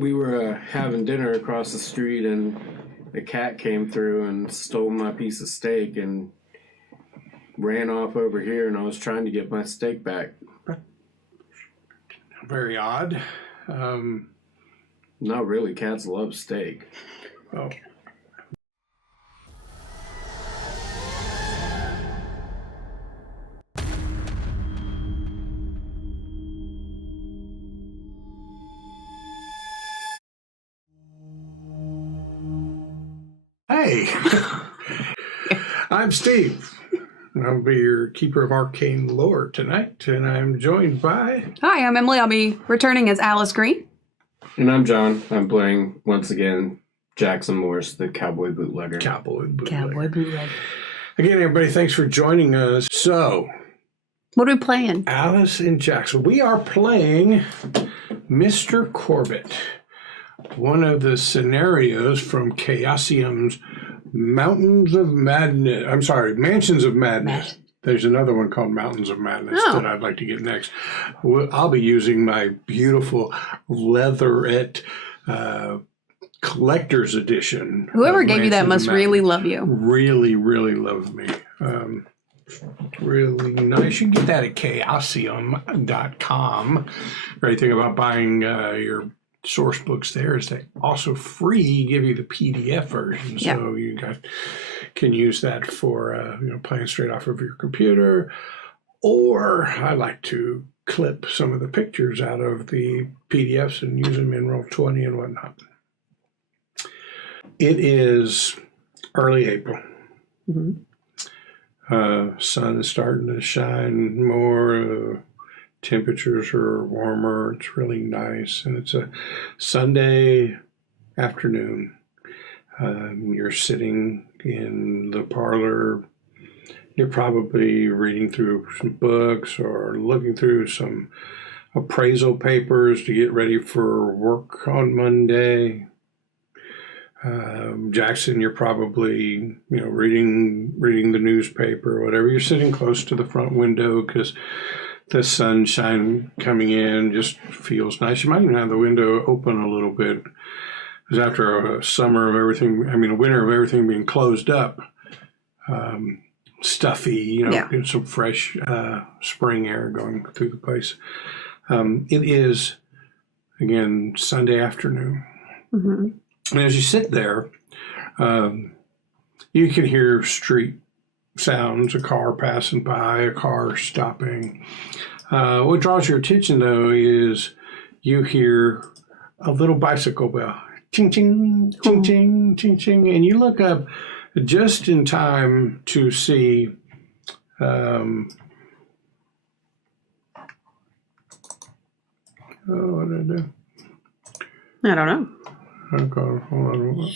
We were having dinner across the street, and a cat came through and stole my piece of steak and ran off over here, and I was trying to get my steak back. Very odd. Not really. Cats love steak. Oh. Hey, I'm Steve. I'll be your keeper of arcane lore tonight, and I'm joined by... Hi, I'm Emily. I'll be returning as Alice Green. And I'm John. I'm playing, once again, Jackson Morse, the cowboy bootlegger. Cowboy bootlegger. Again, everybody, thanks for joining us. So... What are we playing? Alice and Jackson. We are playing Mr. Corbitt, one of the scenarios from Chaosium's Mansions of Madness. There's another one called Mountains of Madness that I'd like to get next. I'll be using my beautiful leatherette collector's edition. Whoever gave you that must really love you. Really, really love me. Really nice. You can get that at chaosium.com. Great thing about buying your source books there is they also give you the PDF version, so you can use that for playing straight off of your computer, or I like to clip some of the pictures out of the PDFs and use them in Roll20 and whatnot. It is early April. Sun is starting to shine more. Temperatures are warmer. It's really nice, and it's a Sunday afternoon. You're sitting in the parlor. You're probably reading through some books or looking through some appraisal papers to get ready for work on Monday. Jackson, you're probably reading the newspaper or whatever. You're sitting close to the front window because the sunshine coming in just feels nice. You might even have the window open a little bit, because after a winter of everything being closed up, stuffy, get some fresh spring air going through the place. It is, again, Sunday afternoon. And as you sit there, you can hear street sounds, a car passing by, a car stopping. What draws your attention, though, is you hear a little bicycle bell. Ching, ching, ching, ching, ching, ching. And you look up just in time to see what did I do? I don't know. Okay, hold on.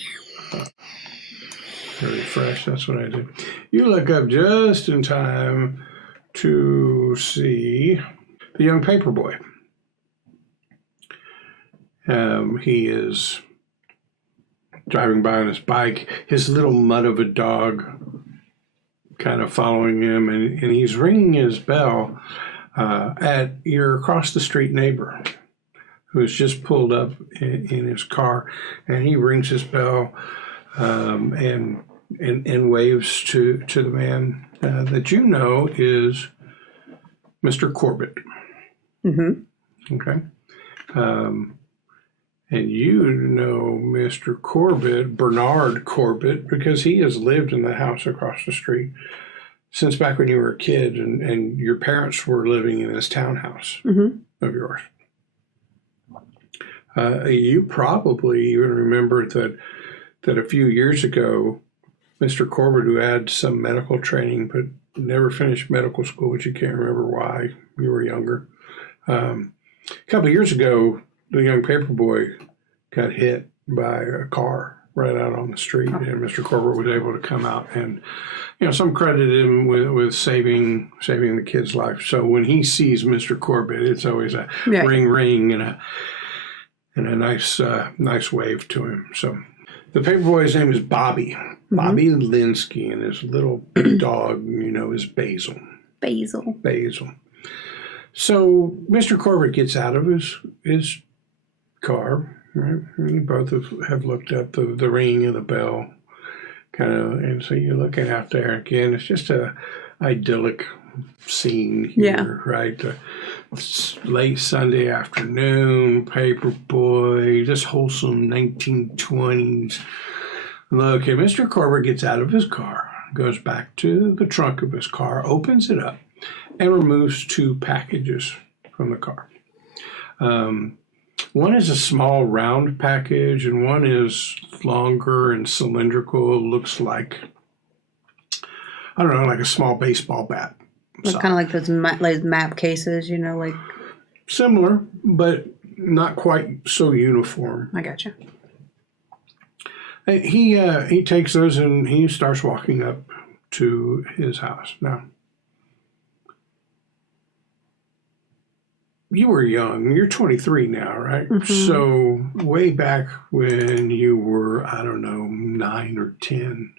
Refresh, that's what I did. You look up just in time to see the young paperboy. He is driving by on his bike, his little mutt of a dog kind of following him, and he's ringing his bell at your across the street neighbor who's just pulled up in his car, and he rings his bell and waves to the man that is Mr. Corbitt. Okay. And Mr. Corbitt, Bernard Corbitt, because he has lived in the house across the street since back when you were a kid, and your parents were living in this townhouse of yours. You probably even remember that a few years ago, Mr. Corbitt, who had some medical training but never finished medical school, which you can't remember why, you were younger. A couple of years ago, the young paperboy got hit by a car right out on the street, and Mr. Corbitt was able to come out and, some credit him with saving the kid's life. So when he sees Mr. Corbitt, it's always a ring, ring, and a nice wave to him. So the paperboy's name is Bobby. Bobby Linsky, and his little dog, is Basil. Basil. So Mr. Corbitt gets out of his car, Right? And you both have looked up the ringing of the bell, kind of, and so you're looking out there again. It's just a idyllic scene here, right? It's late Sunday afternoon, Paperboy, just wholesome 1920s look. And Mr. Corbitt gets out of his car, goes back to the trunk of his car, opens it up, and removes 2 packages from the car. One is a small round package, and one is longer and cylindrical. It looks like, I don't know, like a small baseball bat. It's kind of like those map cases, you know, like. Similar, but not quite so uniform. I gotcha. He takes those and he starts walking up to his house. Now, you were young. You're 23 now, right? Mm-hmm. So way back when you were, I don't know, 9 or 10,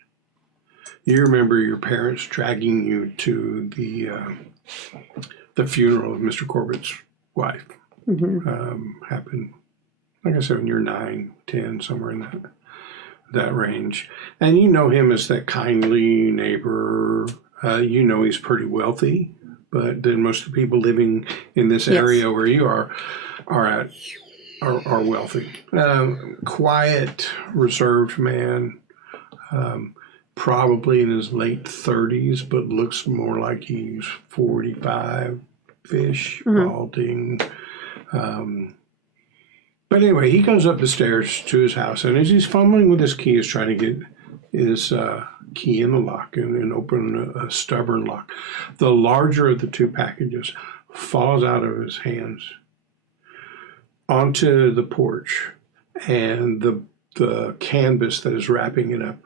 you remember your parents dragging you to the funeral of Mr. Corbitt's wife. Mm-hmm. Happened, like I said, when you're 9, 10, somewhere in that range. And you know him as that kindly neighbor. You know he's pretty wealthy, but then most of the people living in this area where you are wealthy. Quiet, reserved man, probably in his late 30s, but looks more like he's 45-ish, balding. But anyway, he goes up the stairs to his house, and as he's fumbling with his key, he's trying to get his key in the lock and open a stubborn lock. The larger of the 2 packages falls out of his hands onto the porch, and the canvas that is wrapping it up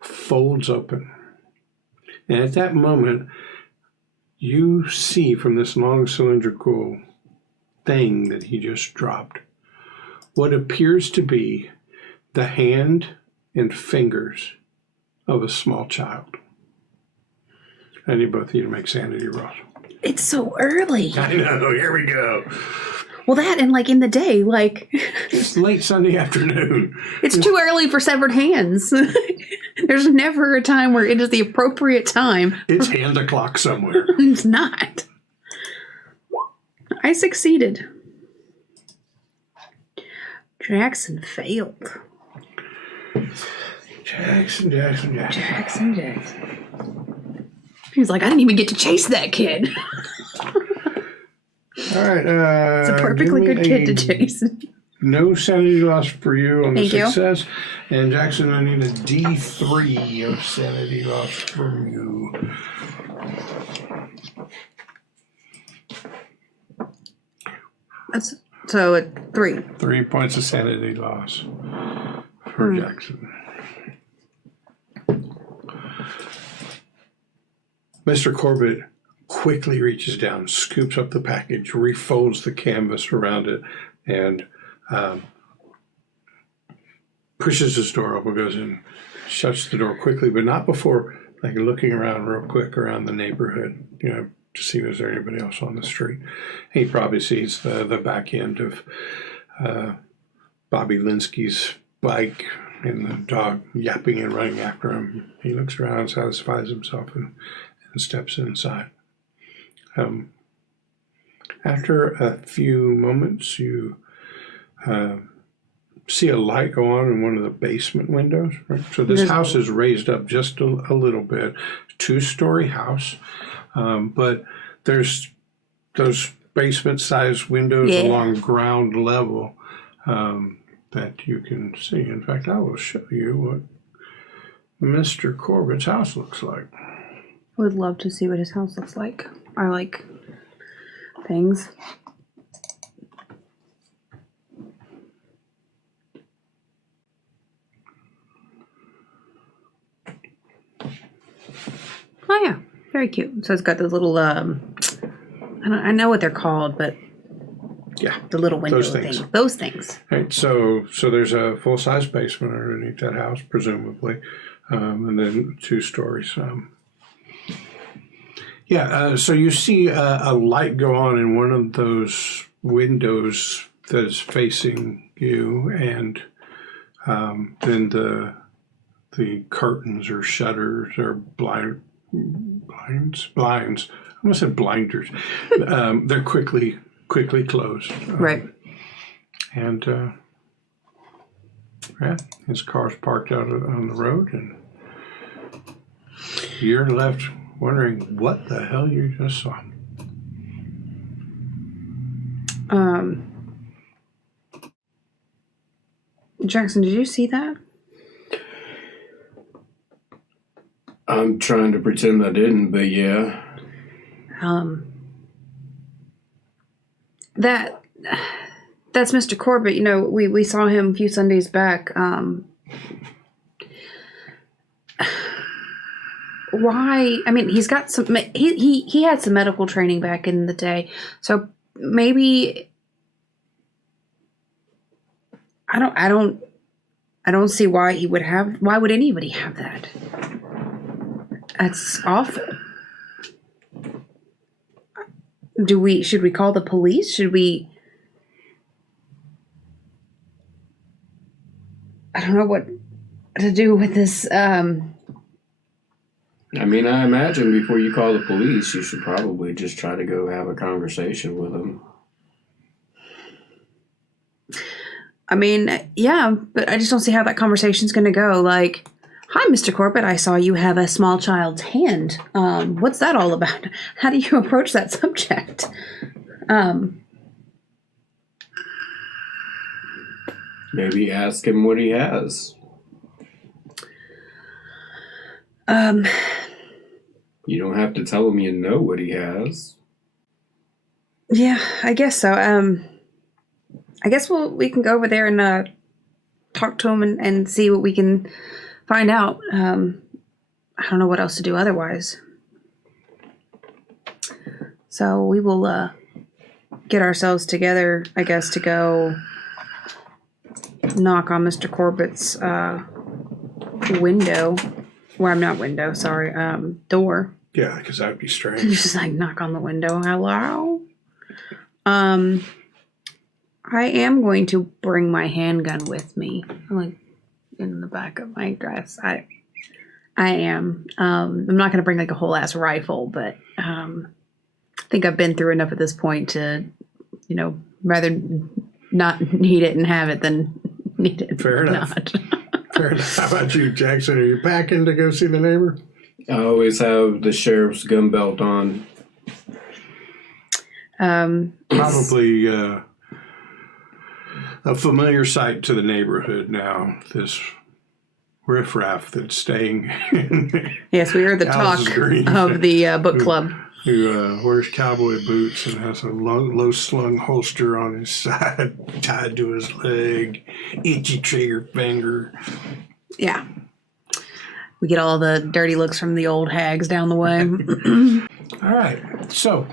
folds open. And at that moment, you see from this long cylindrical thing that he just dropped what appears to be the hand and fingers of a small child. I need both of you to make sanity rolls. It's so early. I know, here we go. Well, that and like in the day, like. It's late Sunday afternoon. It's too early for severed hands. There's never a time where it is the appropriate time. It's hand o'clock somewhere. It's not. I succeeded. Jackson failed. Jackson. He was like, I didn't even get to chase that kid. All right. It's a perfectly good kid to chase. No sanity loss for you on the Thank success. You. And Jackson, I need a D3 of sanity loss from you. So at 3. 3 points of sanity loss for Jackson. Mr. Corbitt quickly reaches down, scoops up the package, refolds the canvas around it, and pushes his door open, goes in, shuts the door quickly, but not before like looking around real quick around the neighborhood, you know, to see if there's anybody else on the street. He probably sees the back end of Bobby Linsky's bike and the dog yapping and running after him. He looks around, satisfies himself, and steps inside. After a few moments, you see a light go on in one of the basement windows. Right? So this house is raised up just a little bit, 2-story house, but there's those basement-sized windows along ground level that you can see. In fact, I will show you what Mr. Corbitt's house looks like. I would love to see what his house looks like. I like things. Oh yeah, very cute. So it's got those little I know what they're called, but yeah, the little window things. Those things. Right. So there's a full-size basement underneath that house, presumably, and then 2 stories. So you see a light go on in one of those windows that is facing you, and then the curtains or shutters or blinds. I almost said blinders. They're quickly closed. Right. And yeah, his car's parked out on the road, and you're left wondering what the hell you just saw. Jackson, did you see that? I'm trying to pretend I didn't, but yeah. That's Mr. Corbitt. You know, we saw him a few Sundays back. Why? I mean, he's got some. He had some medical training back in the day, so maybe I don't see why he would have. Why would anybody have that? That's awful. Should we call the police? Should we? I don't know what to do with this. I mean, I imagine before you call the police, you should probably just try to go have a conversation with them. I mean, yeah, but I just don't see how that conversation's going to go. Like, hi, Mr. Corbitt, I saw you have a small child's hand. What's that all about? How do you approach that subject? Maybe ask him what he has. You don't have to tell him you know what he has. Yeah, I guess so. I guess we can go over there and talk to him and see what we can find out. I don't know what else to do otherwise. So we will get ourselves together, I guess, to go knock on Mr. Corbitt's window. Well, I'm not window, sorry, door. Yeah, because that'd be strange. You just like knock on the window. Hello? I am going to bring my handgun with me. Like in the back of my dress. I am. I'm not going to bring like a whole ass rifle, but I think I've been through enough at this point to, rather not need it and have it than need it. Fair enough. Not. Fair enough. How about you, Jackson? Are you packing to go see the neighbor? I always have the sheriff's gun belt on. Probably a familiar sight to the neighborhood now. This riffraff that's staying. Yes, we are the talk of the book club. Who wears cowboy boots and has a low slung holster on his side, tied to his leg, itchy trigger finger. Yeah. We get all the dirty looks from the old hags down the way. All right. So,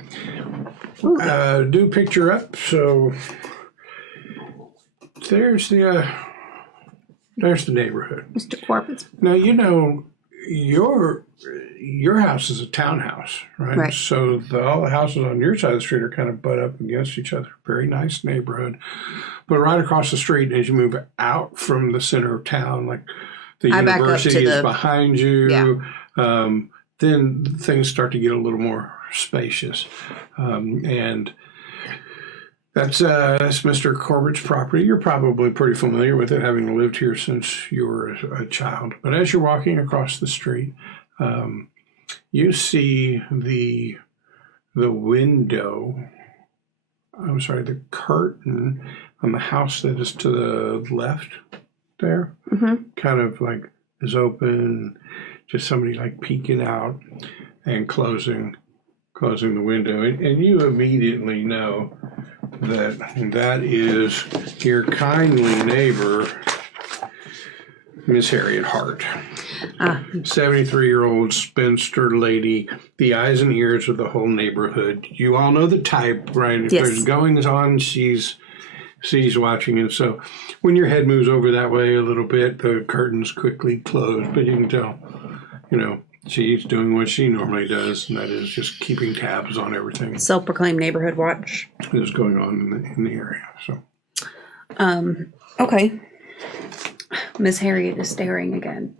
do picture up. So, there's the neighborhood. Mr. Corbitt. Now, your house is a townhouse, right? Right. So all the houses on your side of the street are kind of butt up against each other. Very nice neighborhood. But right across the street, as you move out from the center of town, like the university is behind you, then things start to get a little more spacious. And that's Mr. Corbitt's property. You're probably pretty familiar with it, having lived here since you were a child. But as you're walking across the street, you see the window. I'm sorry, the curtain on the house that is to the left there, kind of like is open. Just somebody like peeking out and closing the window, and you immediately know that is your kindly neighbor, Miss Harriet Hart. 73-year-old spinster lady, the eyes and ears of the whole neighborhood. You all know the type, right? If there's goings on, she's watching. And so when your head moves over that way a little bit, the curtains quickly close, but you can tell, she's doing what she normally does, and that is just keeping tabs on everything. Self-proclaimed neighborhood watch. That is going on in the area. So, Okay. Miss Harriet is staring again.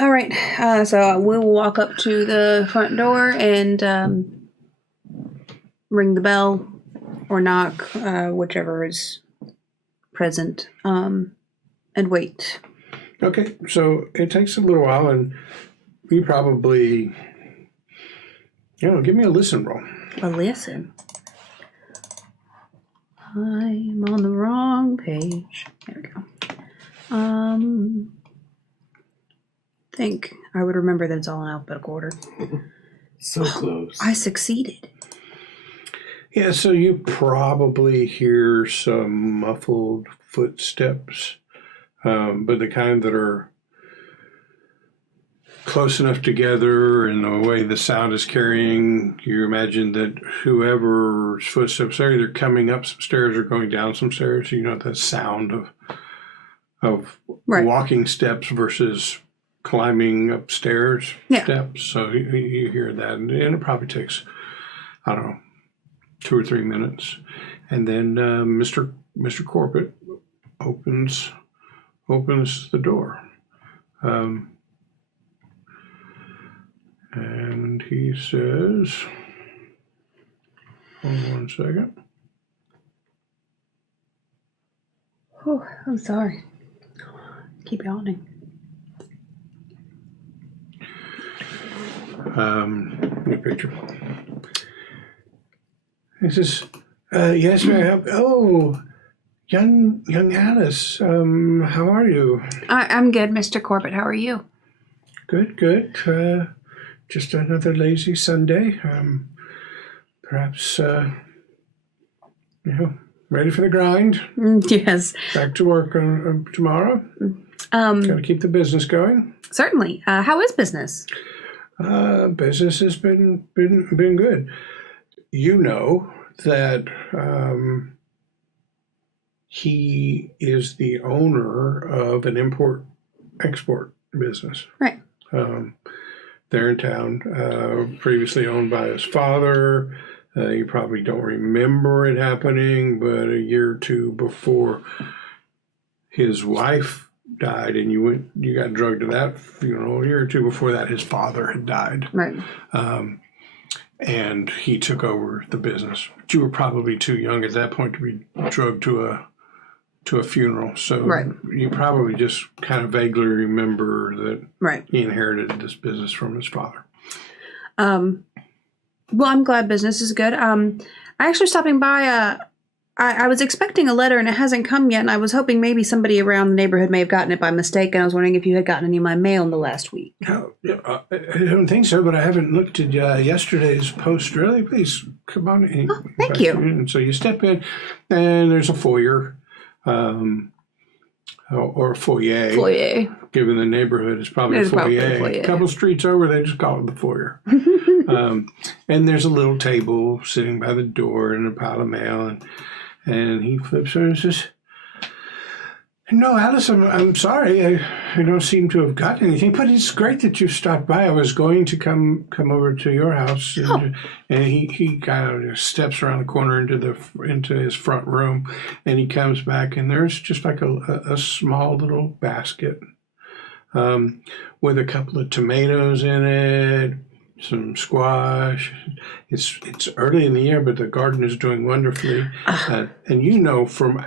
All right. So we'll walk up to the front door and ring the bell or knock, whichever is present, and wait. Okay, so it takes a little while, and you probably, give me a listen roll. A listen. I'm on the wrong page. There we go. Think I would remember that it's all in alphabetical order. So close. I succeeded. Yeah, so you probably hear some muffled footsteps, but the kind that are close enough together and the way the sound is carrying, you imagine that whoever's footsteps are either coming up some stairs or going down some stairs. You know the sound of Right. walking steps versus climbing upstairs steps. So you hear that, and it probably takes, I don't know, 2 or 3 minutes, and then Mr. Corbitt opens the door, and he says, "Hold on 1 second." Oh, I'm sorry. Keep yawning. New picture. He says, "Yes, may I help?" "Oh, young Alice, how are you?" I'm good, Mr. Corbitt. How are you? Good. Just another lazy Sunday. Perhaps, ready for the grind. Yes. Back to work tomorrow. Got to keep the business going. Certainly. How is business? Business has been good. You know that he is the owner of an import-export business. Right. There in town, previously owned by his father. You probably don't remember it happening, but a year or two before his wife died, and you got drugged to that funeral. A year or two before that, his father had died. Right. And he took over the business. But you were probably too young at that point to be drugged to a funeral. So right. You probably just kind of vaguely remember that right. he inherited this business from his father. Well, I'm glad business is good. I actually stopping by. I was expecting a letter and it hasn't come yet, and I was hoping maybe somebody around the neighborhood may have gotten it by mistake, and I was wondering if you had gotten any of my mail in the last week. No, I don't think so, but I haven't looked at yesterday's post, really. Please, come on in. Oh, thank you. And so you step in, and there's a foyer, or a foyer. Foyer. Given the neighborhood, it's probably a foyer. A couple streets over, they just call it the foyer. And there's a little table sitting by the door and a pile of mail, and he flips her and says, "No, Alice, I'm sorry. I don't seem to have gotten anything, but it's great that you stopped by. I was going to come over to your house." And he kind of just steps around the corner into his front room, and he comes back, and there's just like a small little basket with a couple of tomatoes in it, some squash. It's early in the year, but the garden is doing wonderfully. And from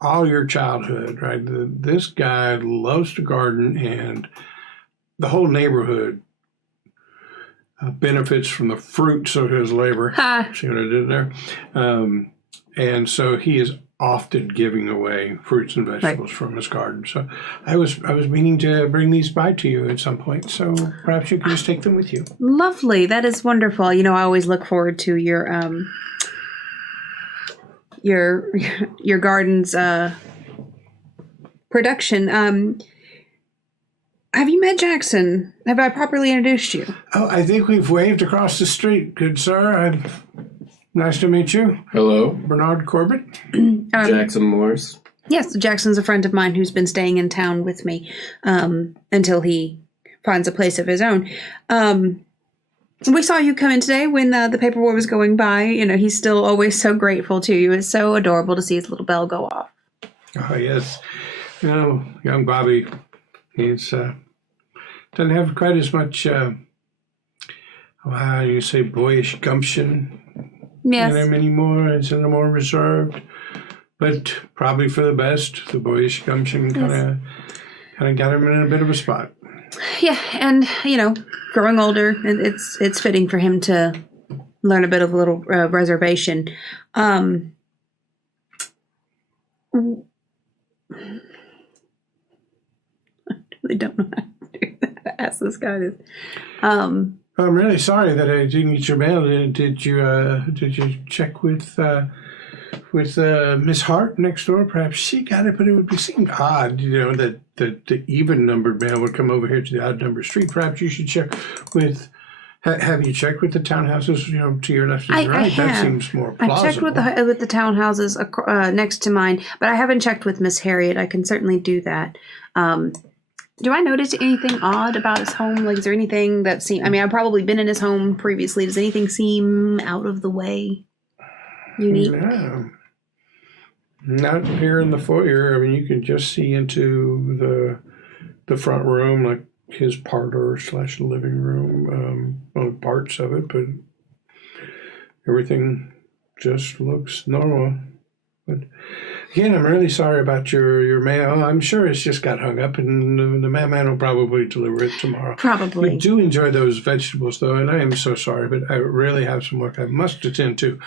all your childhood, right? This guy loves to garden, and the whole neighborhood benefits from the fruits of his labor. See what I did there? And so he is often giving away fruits and vegetables from his garden. So I was meaning to bring these by to you at some point. So perhaps you can just take them with you. Lovely. That is wonderful. I always look forward to your garden's production. Have you met Jackson? Have I properly introduced you? Oh, I think we've waved across the street, good sir. Nice to meet you. Hello. Bernard Corbitt. Jackson Morris. Yes, Jackson's a friend of mine who's been staying in town with me until he finds a place of his own. We saw you come in today when the paperboy was going by. You know, he's still always so grateful to you. It's so adorable to see his little bell go off. Oh, yes. You know, young Bobby, he's doesn't have quite as much, how you say, boyish gumption Yes. in him anymore. He's a little more reserved. But probably for the best. The boyish gumption kind of got him in a bit of a spot. Yeah, and, you know, growing older, it's fitting for him to learn a bit of a little reservation. I really don't know how to do that. Ask this guy this. I'm really sorry that I didn't get your mail. Did you check with Miss Hart next door? Perhaps she got it, but it seemed odd, you know, that the even numbered mail would come over here to the odd numbered street. Perhaps you should check with. Have you checked with the townhouses, you know, to your left and right? I have. That seems more plausible. I checked with the townhouses next to mine, but I haven't checked with Miss Harriet. I can certainly do that. Do I notice anything odd about his home? Like, is there anything that seems... I mean, I've probably been in his home previously. Does anything seem out of the way? Unique? No. Not here in the foyer. I mean, you can just see into the front room, like his parlor / living room, well, parts of it, but everything just looks normal. But again, I'm really sorry about your mail. I'm sure it's just got hung up, and the mailman will probably deliver it tomorrow. Probably. We do enjoy those vegetables, though, and I am so sorry, but I really have some work I must attend to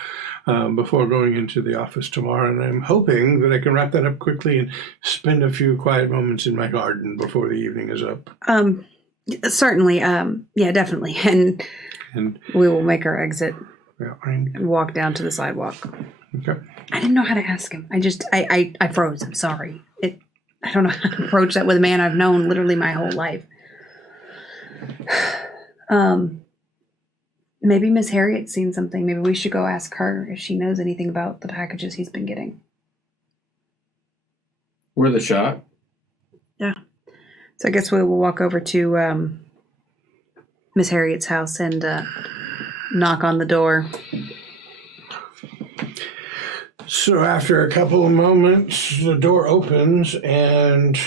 before going into the office tomorrow, and I'm hoping that I can wrap that up quickly and spend a few quiet moments in my garden before the evening is up. Certainly. Yeah, definitely. And we will make our exit and walk down to the sidewalk. Okay. I didn't know how to ask him. I froze. I'm sorry. I don't know how to approach that with a man I've known literally my whole life. Maybe Miss Harriet's seen something. Maybe we should go ask her if she knows anything about the packages he's been getting. Worth a shot. Yeah. So I guess we will walk over to Miss Harriet's house and knock on the door. So after a couple of moments, the door opens and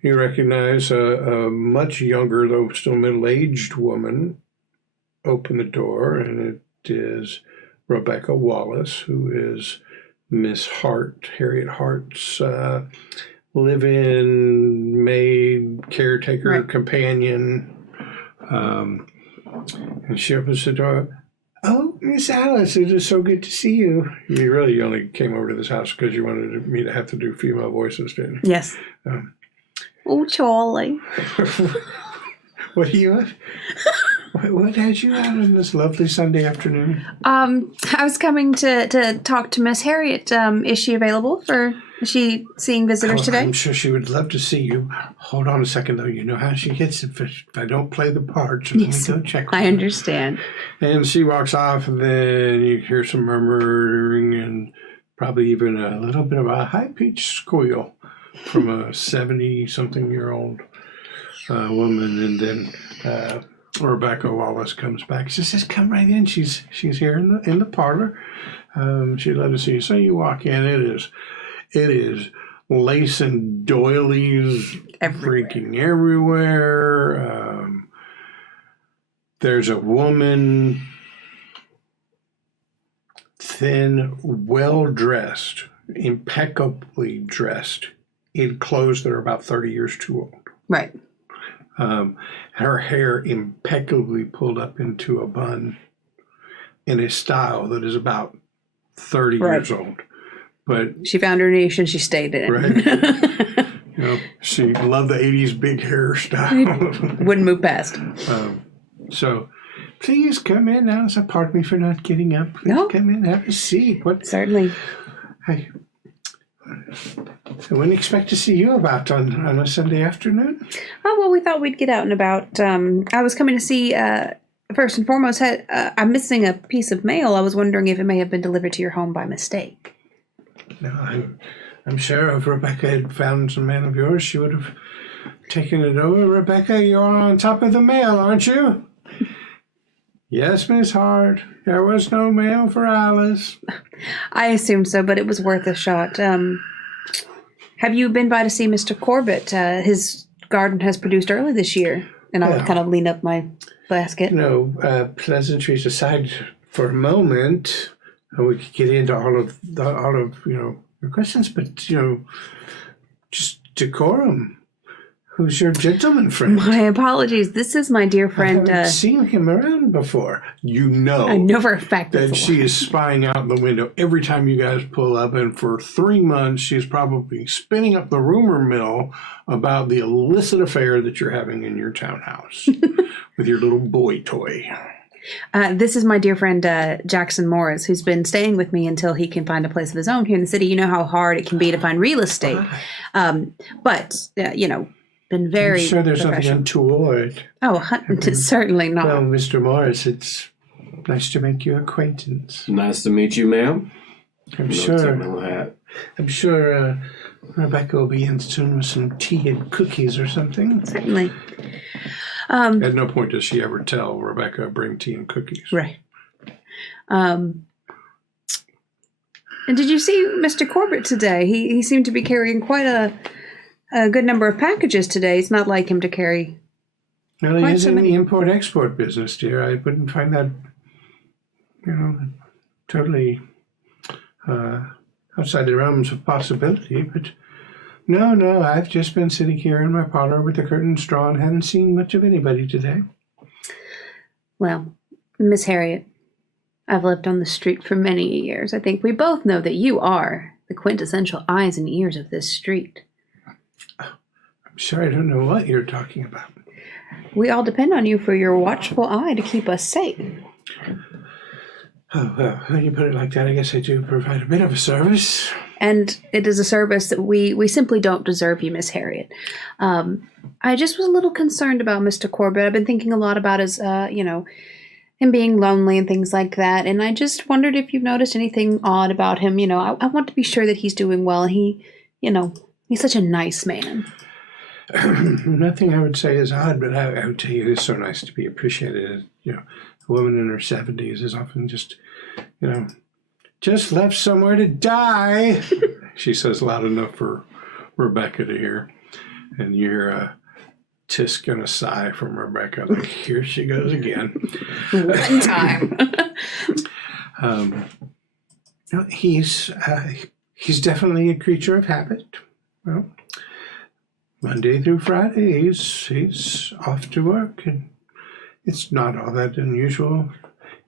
you recognize a much younger, though still middle-aged woman open the door, and it is Rebecca Wallace, who is Miss Hart, Harriet Hart's live-in maid, caretaker, companion. And she opens the door. Oh, Miss Alice, it is so good to see you. You really only came over to this house because you wanted me to have to do female voices, didn't you? Yes. Oh, Charlie. What are you? What had you out on this lovely Sunday afternoon? I was coming to talk to Miss Harriet. Is she available is she seeing visitors today? I'm sure she would love to see you. Hold on a second, though. You know how she gets if I don't play the part. So yes, let me go check with I her. Understand. And she walks off, and then you hear some murmuring and probably even a little bit of a high-pitched squeal from a 70-something-year-old woman. And then Rebecca Wallace comes back. She says, "Come right in. She's here in the parlor. She'd love to see you." So you walk in. It is lace and doilies freaking everywhere. There's a woman, thin, well-dressed, impeccably dressed, in clothes that are about 30 years too old. Right. Her hair impeccably pulled up into a bun in a style that is about 30 years old. But she found her niche and she stayed in it. Right. You know, she loved the 80s big hairstyle. Wouldn't move past. So please come in now. So pardon me for not getting up. Please come in, have a seat. Certainly. I wouldn't expect to see you about on a Sunday afternoon. Oh, well, we thought we'd get out and about. I was coming to see, first and foremost, I'm missing a piece of mail. I was wondering if it may have been delivered to your home by mistake. No, I'm sure if Rebecca had found some mail of yours, she would have taken it over. Rebecca, you're on top of the mail, aren't you? Yes, Miss Hart. There was no mail for Alice. I assumed so, but it was worth a shot. Have you been by to see Mr. Corbitt? His garden has produced early this year. And I would kind of lean up my basket. Pleasantries aside for a moment, we could get into all of your questions, but just decorum. Who's your gentleman friend? My apologies. This is my dear friend. I haven't seen him around before. I know for a fact that she is spying out the window every time you guys pull up, and for 3 months she's probably spinning up the rumor mill about the illicit affair that you're having in your townhouse with your little boy toy. This is my dear friend Jackson Morris, who's been staying with me until he can find a place of his own here in the city. You know how hard it can be to find real estate, but been very. I'm sure there's nothing untoward. Oh, certainly not. Well, Mr. Morris, it's nice to make your acquaintance. Nice to meet you, ma'am. I'm sure Rebecca will be in soon with some tea and cookies or something. Certainly. At no point does she ever tell Rebecca bring tea and cookies. Right. And did you see Mr. Corbitt today? He seemed to be carrying quite a good number of packages today. It's not like him to carry. Well, he is in the import-export business, dear. I wouldn't find that, totally outside the realms of possibility. But no, I've just been sitting here in my parlor with the curtains drawn. Hadn't seen much of anybody today. Well, Miss Harriet, I've lived on the street for many years. I think we both know that you are the quintessential eyes and ears of this street. I'm sure I don't know what you're talking about. We all depend on you for your watchful eye to keep us safe. Oh, well, when you put it like that, I guess I do provide a bit of a service. And it is a service that we simply don't deserve you, Miss Harriet. I just was a little concerned about Mr. Corbitt. I've been thinking a lot about his, him being lonely and things like that. And I just wondered if you've noticed anything odd about him. I want to be sure that he's doing well. And he's such a nice man. Nothing I would say is odd, but I would tell you it's so nice to be appreciated. A woman in her 70s is often just left somewhere to die. She says loud enough for Rebecca to hear. And you hear a tisk and a sigh from Rebecca. Like, here she goes again. One time. He's definitely a creature of habit. Well, Monday through Friday, he's off to work, and it's not all that unusual.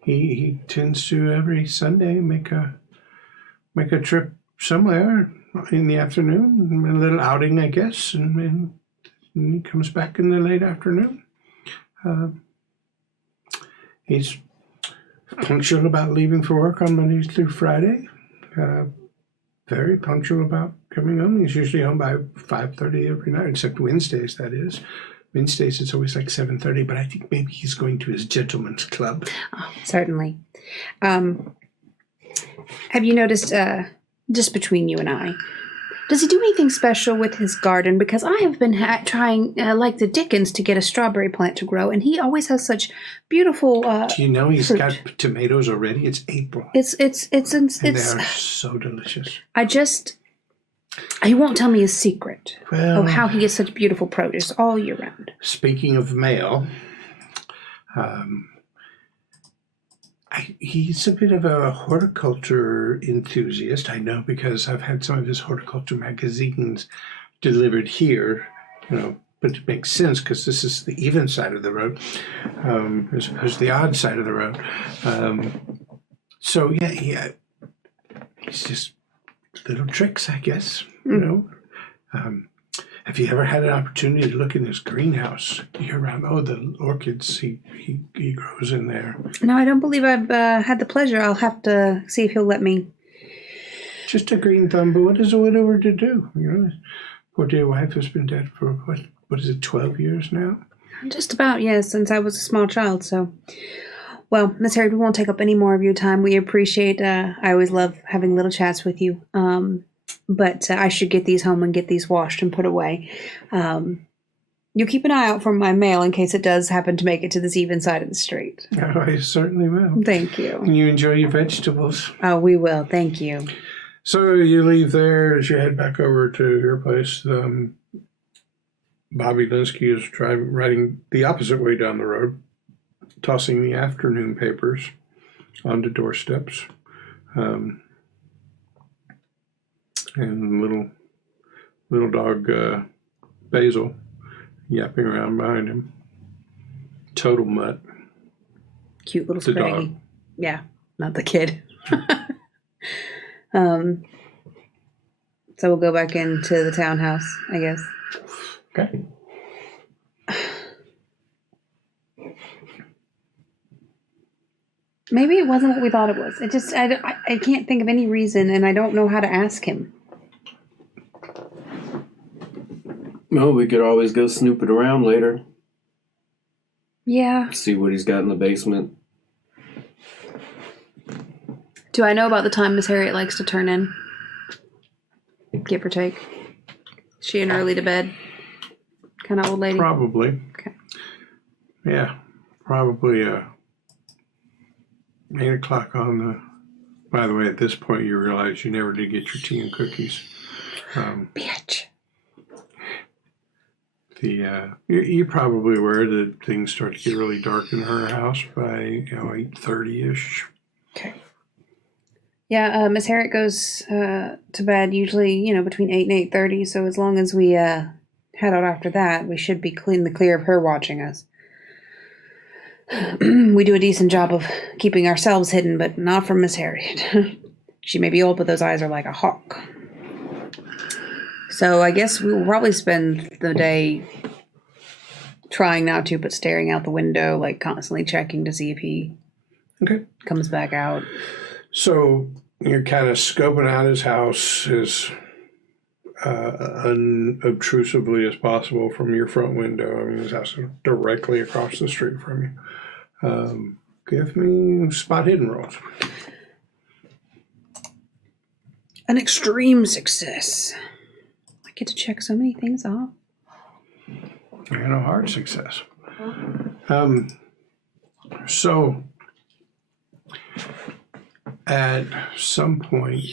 He tends to every Sunday make a trip somewhere in the afternoon, a little outing, I guess, and he comes back in the late afternoon. He's punctual about leaving for work on Monday through Friday. Very punctual about coming home. He's usually home by 5:30 every night, except Wednesdays, that is. Wednesdays, it's always like 7:30, but I think maybe he's going to his gentleman's club. Oh, certainly. Have you noticed, just between you and I, does he do anything special with his garden? Because I have been trying, like the Dickens, to get a strawberry plant to grow, and he always has such beautiful Do you know he's fruit. got tomatoes already? It's April. It's And they are so delicious. He won't tell me his secret Well, of how he gets such beautiful produce all year round. Speaking of mail, he's a bit of a horticulture enthusiast. I know because I've had some of his horticulture magazines delivered here, but it makes sense because this is the even side of the road as opposed to the odd side of the road. So, yeah, he's just little tricks, I guess, Have you ever had an opportunity to look in his greenhouse year round? Oh, the orchids he grows in there. No, I don't believe I've had the pleasure. I'll have to see if he'll let me. Just a green thumb, but what is a widower to do? Poor dear wife has been dead for, what is it, 12 years now? Just about, yes, since I was a small child, so. Well, Miss Harriet, we won't take up any more of your time. We appreciate, I always love having little chats with you. But I should get these home and get these washed and put away. You keep an eye out for my mail in case it does happen to make it to this even side of the street. Oh, I certainly will. Thank you. And you enjoy your vegetables. Oh, we will. Thank you. So you leave there as you head back over to your place. Bobby Linsky is riding the opposite way down the road, tossing the afternoon papers onto doorsteps. And little dog Basil yapping around behind him. Total mutt. Cute little The Scraggy. dog. Yeah, not the kid. So we'll go back into the townhouse, I guess. Okay. Maybe it wasn't what we thought it was. It just, I can't think of any reason, and I don't know how to ask him. Well, we could always go snooping around later. Yeah. See what he's got in the basement. Do I know about the time Miss Harriet likes to turn in? Give or take. Is she an early to bed kind of old lady? Probably. Okay. Yeah. Probably 8 o'clock on the... By the way, at this point, you realize you never did get your tea and cookies. Bitch. You're probably aware that things start to get really dark in her house by 8:30ish. Okay. Yeah, Miss Harriet goes to bed usually, between 8 and 8:30. So as long as we head out after that, we should be clear of her watching us. We do a decent job of keeping ourselves hidden, but not from Miss Harriet. She may be old, but those eyes are like a hawk. So I guess we will probably spend the day trying not to, but staring out the window, like constantly checking to see if he comes back out. So you're kind of scoping out his house as unobtrusively as possible from your front window. I mean, his house is directly across the street from you. Give me spot hidden rolls. An extreme success. I get to check so many things off. And a hard success. So at some point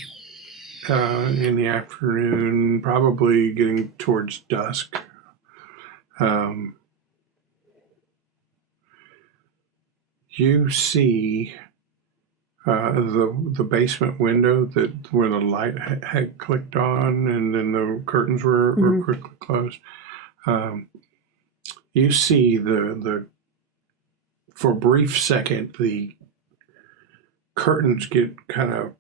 in the afternoon, probably getting towards dusk, you see the basement window where the light had clicked on and then the curtains were quickly closed. You see the for a brief second the curtains get kind of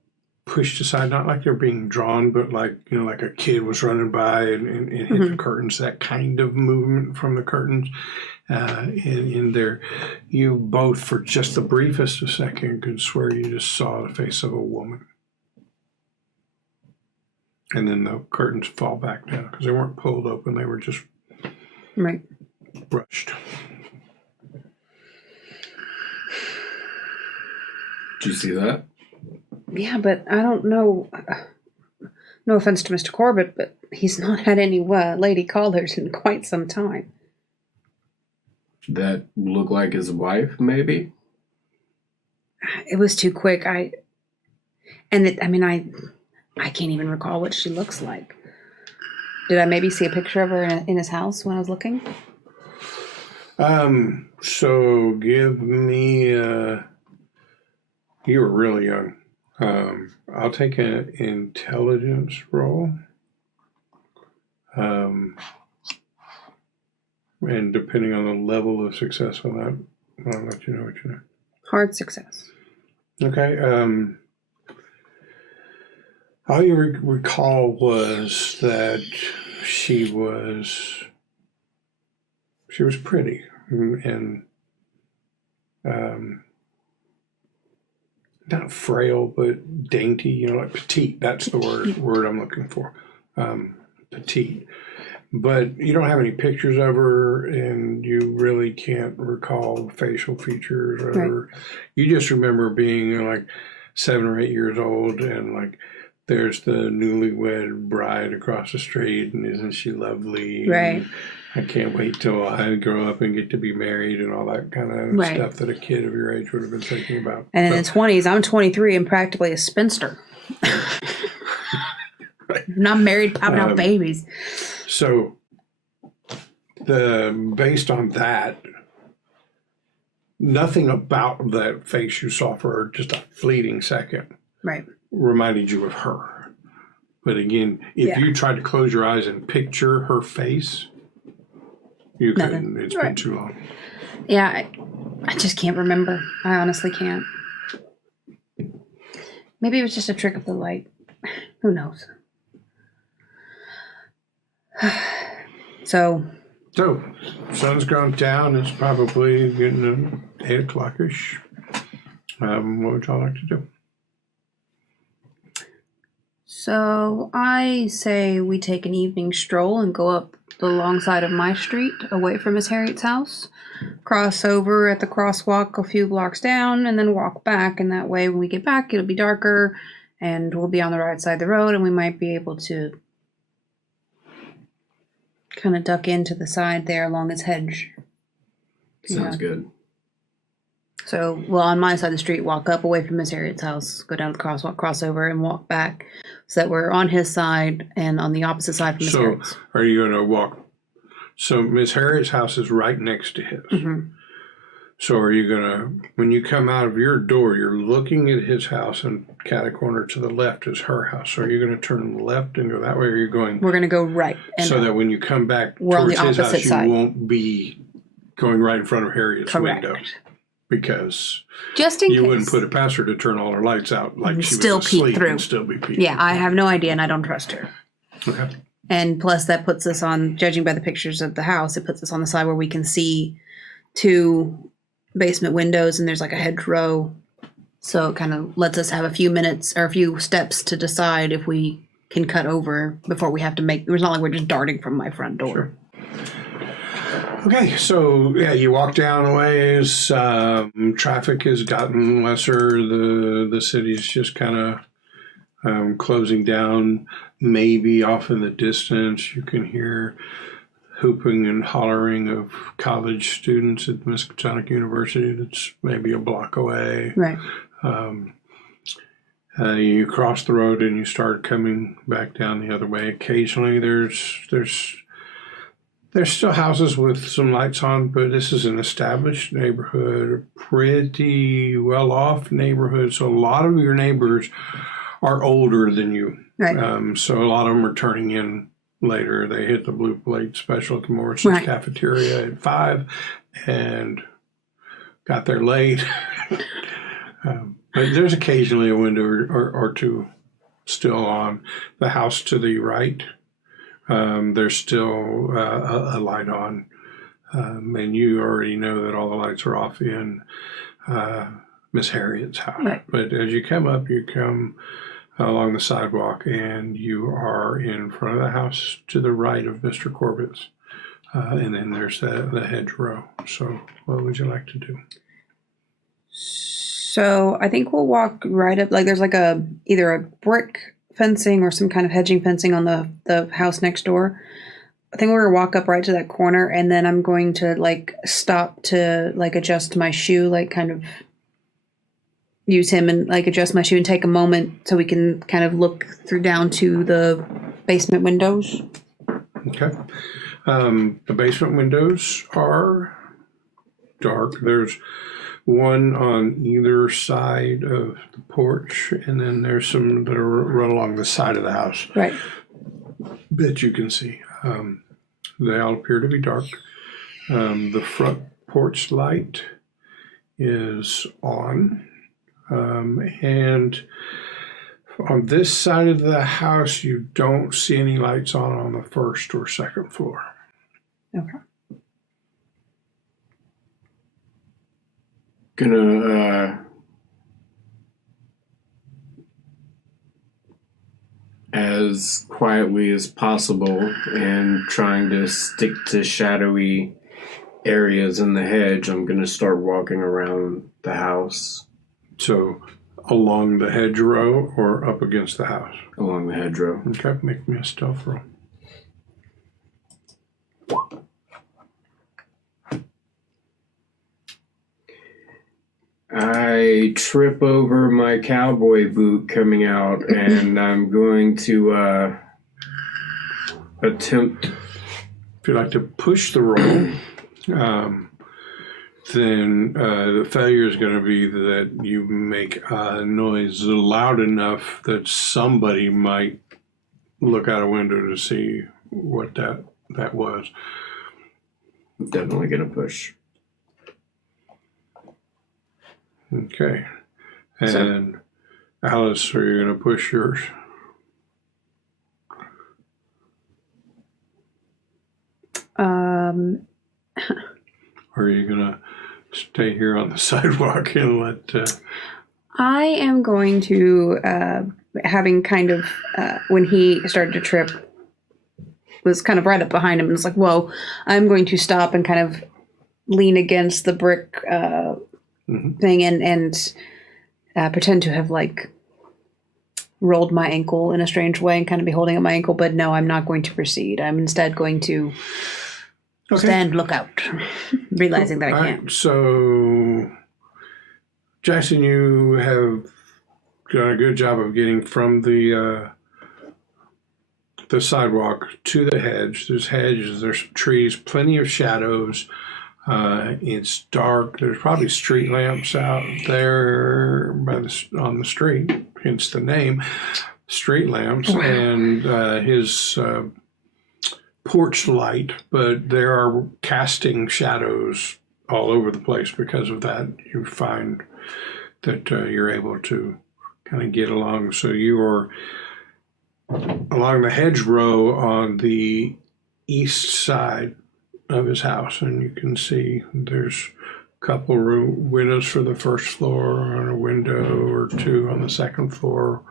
pushed aside, not like they're being drawn, but like like a kid was running by and hit the curtains. That kind of movement from the curtains. In there, you both, for just the briefest of second, could swear you just saw the face of a woman. And then the curtains fall back down because they weren't pulled open; they were just brushed. Did you see that? Yeah, but I don't know. No offense to Mr. Corbitt, but he's not had any lady callers in quite some time. That looked like his wife, maybe? It was too quick. I can't even recall what she looks like. Did I maybe see a picture of her in his house when I was looking? So give me, you were really young. I'll take an intelligence roll. And depending on the level of success on that, I'll let you know what you know. Hard success. Okay. All you recall was that she was pretty and not frail, but dainty. Like petite. That's the word I'm looking for. Petite. But you don't have any pictures of her, and you really can't recall facial features or whatever. You just remember being like 7 or 8 years old and like there's the newlywed bride across the street, and isn't she lovely? Right. And I can't wait till I grow up and get to be married and all that kind of Right. stuff that a kid of your age would have been thinking about. And in the 20s, I'm 23 and practically a spinster. Not married, popping out babies. So, based on that, nothing about that face you saw for just a fleeting second Right. reminded you of her. But again, if you tried to close your eyes and picture her face, you couldn't. It's been too long. Yeah, I just can't remember. I honestly can't. Maybe it was just a trick of the light. Who knows? So, sun's gone down. It's probably getting 8 o'clock-ish. What would y'all like to do? So I say we take an evening stroll and go up the long side of my street away from Miss Harriet's house, cross over at the crosswalk a few blocks down, and then walk back. And that way when we get back, it'll be darker and we'll be on the right side of the road and we might be able to kind of duck into the side there along his hedge. Sounds good. So, well, on my side of the street, walk up away from Miss Harriet's house, go down the crosswalk, cross over, and walk back so that we're on his side and on the opposite side from Miss Harriet's. So, are you going to walk? So, Miss Harriet's house is right next to his. Mm-hmm. So, are you going to, when you come out of your door, you're looking at his house, and cat a corner to the left is her house. So, are you going to turn left and go that way, or are you going? We're going to go right. And so that when you come back we're on towards the his opposite house, side. you won't be going right in front of Harriet's Correct. window. Because just in you case. wouldn't put it past her to turn all her lights out like she still was peek asleep through. and still be peeking. Yeah, I have no idea and I don't trust her. Okay. And plus that puts us on, judging by the pictures of the house, it puts us on the side where we can see 2 basement windows and there's like a hedgerow. So it kind of lets us have a few minutes or a few steps to decide if we can cut over before we have to make, it's not like we're just darting from my front door. Sure. Okay, so yeah, you walk down a ways. Traffic has gotten lesser. The city's just kind of closing down. Maybe off in the distance, you can hear hooping and hollering of college students at Miskatonic University. That's maybe a block away. Right. You cross the road and you start coming back down the other way. Occasionally, there's still houses with some lights on, but this is an established neighborhood, a pretty well-off neighborhood. So a lot of your neighbors are older than you. Right. So a lot of them are turning in later. They hit the blue plate special at the Morrison's cafeteria at 5 and got there late. But there's occasionally a window or two still on. The house to the right, there's still a light on, and you already know that all the lights are off in Miss Harriet's house. Right. But as you come along the sidewalk, and you are in front of the house to the right of Mr. Corbitt's, and then there's the hedgerow. So what would you like to do? So I think we'll walk right up, like there's like either a brick fencing or some kind of hedging fencing on the house next door. I think we're gonna walk up right to that corner, and then I'm going to like stop to like adjust my shoe, like kind of use him and like adjust my shoe and take a moment so we can kind of look through down to the basement windows. Okay. The basement windows are dark. There's one on either side of the porch, and then there's some that are run along the side of the house. Right. That you can see. They all appear to be dark. The front porch light is on. And on this side of the house, you don't see any lights on the first or second floor. Okay. Gonna as quietly as possible and trying to stick to shadowy areas in the hedge, I'm gonna start walking around the house. So along the hedgerow or up against the house? Along the hedgerow. Okay, make me a stealth roll. I trip over my cowboy boot coming out, and I'm going to attempt. If you'd like to push the roll, then the failure is going to be that you make a noise loud enough that somebody might look out a window to see what that was. Definitely going to push. Okay. And Alice, are you going to push yours? Or are you going to stay here on the sidewalk and let... I am going to, having kind of, when he started to trip, was kind of right up behind him and was like, whoa, I'm going to stop and kind of lean against the brick thing and pretend to have, like, rolled my ankle in a strange way and kind of be holding up my ankle, but no, I'm not going to proceed. I'm instead going to stand lookout, realizing that I can't. So, Jackson, you have done a good job of getting from the sidewalk to the hedge. There's hedges, there's trees, plenty of shadows. It's dark. There's probably street lamps out there on the street, hence the name, street lamps, and his porch light, but there are casting shadows all over the place because of that. You find that you're able to kind of get along. So you are along the hedgerow on the east side of his house, and you can see there's a couple windows for the first floor and a window or two on the second floor,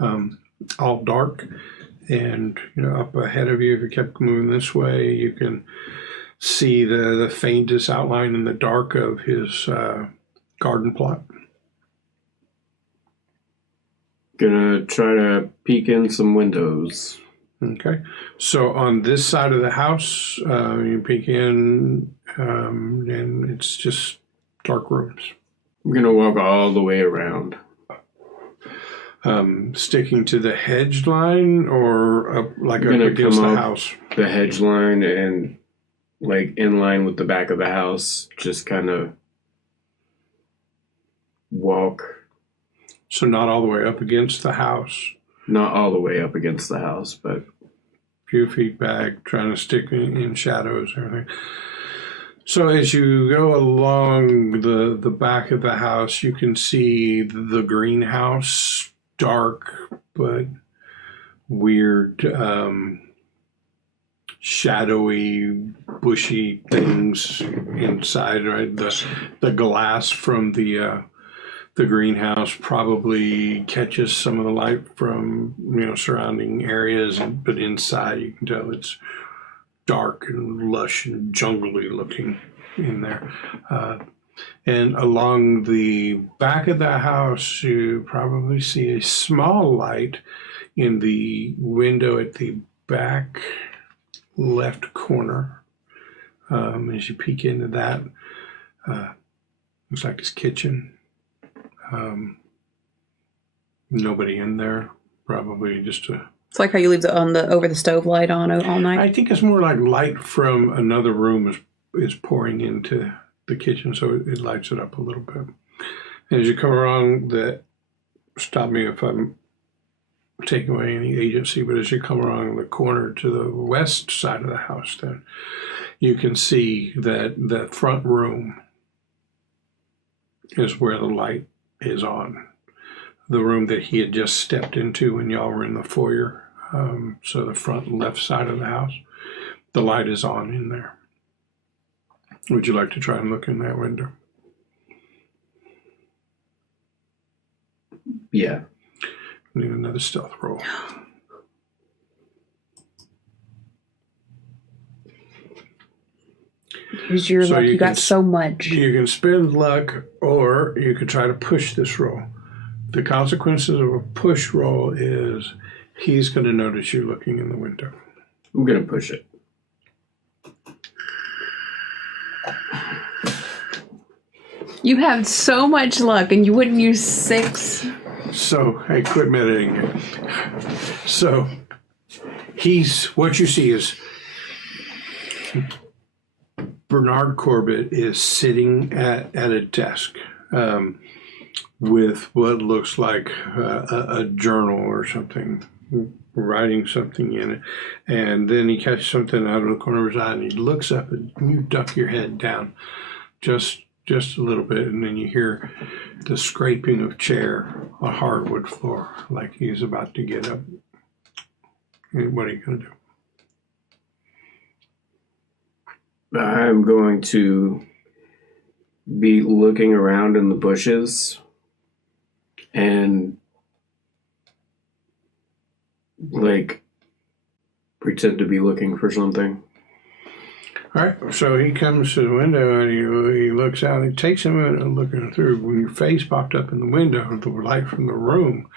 all dark. And up ahead of you, if you kept moving this way, you can see the faintest outline in the dark of his garden plot. Gonna try to peek in some windows. Okay, so on this side of the house, you peek in, and it's just dark rooms. I'm gonna walk all the way around. Sticking to the hedge line or up against the house? The hedge line and like in line with the back of the house, just kind of walk. So not all the way up against the house? Not all the way up against the house, but a few feet back, trying to stick in shadows and everything. So as you go along the back of the house, you can see the greenhouse, dark but weird, shadowy, bushy things inside. Right, the glass from the greenhouse probably catches some of the light from surrounding areas, but inside you can tell it's dark and lush and jungly looking in there. And along the back of the house, you probably see a small light in the window at the back left corner. As you peek into that, looks like his kitchen. Nobody in there. Probably just a... It's like how you leave over the stove light on all night. I think it's more like light from another room is pouring into the kitchen, so it lights it up a little bit. And as you come around stop me if I'm taking away any agency, but as you come around the corner to the west side of the house, then you can see that the front room is where the light is on. The room that he had just stepped into when y'all were in the foyer. So the front left side of the house, the light is on in there. Would you like to try and look in that window? Yeah. Need another stealth roll. Here's your luck. You got so much. You can spend luck, or you could try to push this roll. The consequences of a push roll is he's going to notice you looking in the window. I'm going to push it. You have so much luck, and you wouldn't use 6. So, hey, quit meditating. So, what you see is Bernard Corbitt is sitting at a desk with what looks like a journal or something, writing something in it. And then he catches something out of the corner of his eye, and he looks up, and you duck your head down just a little bit, and then you hear the scraping of chair on hardwood floor, like he's about to get up. What are you going to do? I'm going to be looking around in the bushes and like pretend to be looking for something. All right, so he comes to the window and he looks out. It takes him a minute looking through. When your face popped up in the window, the light from the room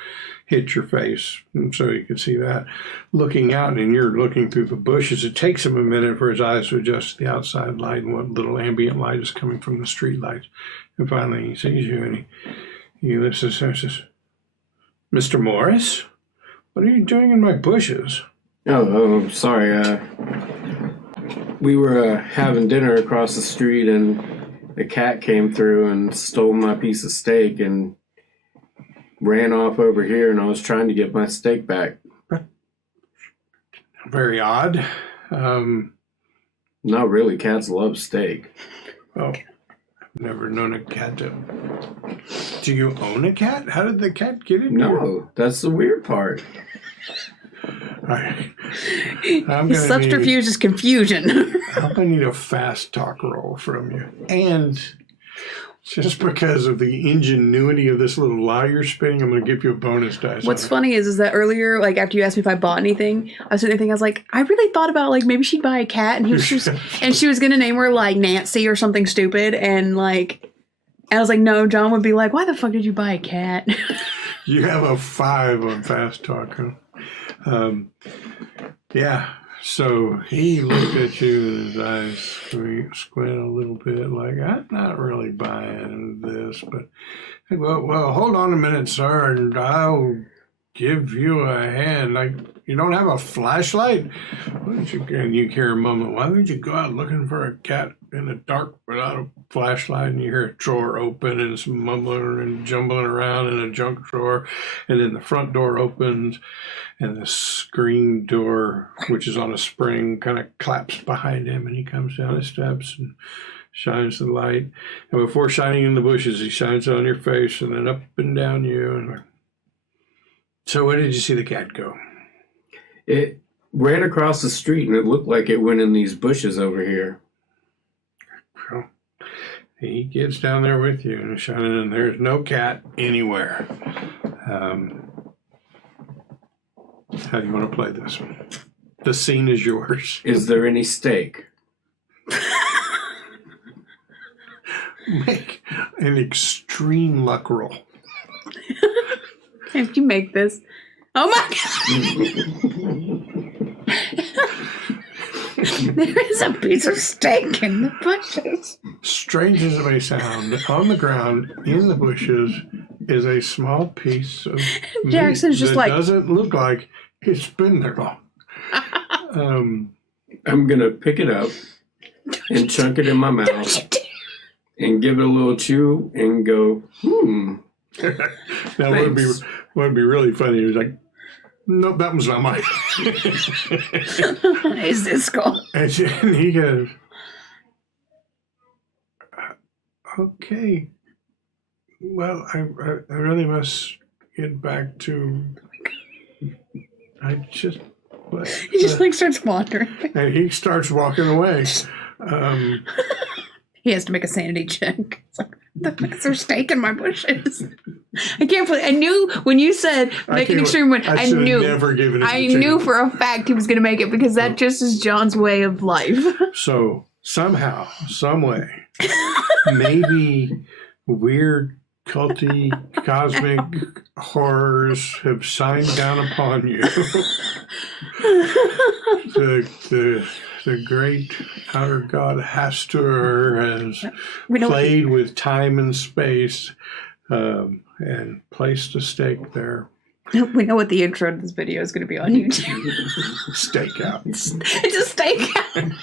hit your face, and so you could see that. Looking out, and you're looking through the bushes. It takes him a minute for his eyes to adjust to the outside light and what little ambient light is coming from the street lights. And finally, he sees you, and he lifts his head and says, "Mr. Morris, what are you doing in my bushes?" Oh, sorry. We were having dinner across the street, and a cat came through and stole my piece of steak and ran off over here, and I was trying to get my steak back. Very odd. Not really. Cats love steak. Well, I've never known a cat to... Do you own a cat? How did the cat get in here? No, that's the weird part. Right. His subterfuge is confusion. I'm going to need a fast talk roll from you. And just because of the ingenuity of this little lie you're spinning, I'm going to give you a bonus dice. What's funny is that earlier, like after you asked me if I bought anything, I was sitting there thinking, I was like, I really thought about like maybe she'd buy a cat, and she was going to name her like Nancy or something stupid, and I was like, no, John would be like, why the fuck did you buy a cat? You have a 5 on fast talk, huh? Yeah, so he looked at you and his eyes squint a little bit like, I'm not really buying this, but well, hold on a minute, sir, and I'll give you a hand. Like, you don't have a flashlight? And you hear a moment, why would you go out looking for a cat in the dark without a flashlight? And you hear a drawer open and some mumbling and jumbling around in a junk drawer, and then the front door opens and the screen door, which is on a spring, kind of claps behind him, and he comes down the steps and shines the light. And before shining in the bushes, he shines it on your face and then up and down you. And so where did you see the cat go? It ran across the street, and it looked like it went in these bushes over here. Well, he gets down there with you and shining, and there's no cat anywhere. How do you want to play this one? The scene is yours. Is there any steak? Make an extreme luck roll. If you make this. Oh my God! There is a piece of steak in the bushes. Strange as it may sound, on the ground in the bushes is a small piece of meat Jackson's just that like, doesn't look like it's been there long. I'm going to pick it up and chunk it in my mouth and give it a little chew and go, Now, what would be really funny is like, nope, that was not mine. is this cool? And he goes, okay, well, I really must get back to, He just like starts wandering. And he starts walking away. He has to make a sanity check. It's like, the fuck's there steak in my bushes? I can't believe. I knew when you said make an extreme one. I knew. Never given it I knew for a fact he was going to make it because that just is John's way of life. So somehow, some way, maybe weird culty, cosmic horrors have signed down upon you. The great outer god Hastur has played with time and space and placed a stake there. We know what the intro to this video is going to be on YouTube. Stakeout. It's a stakeout.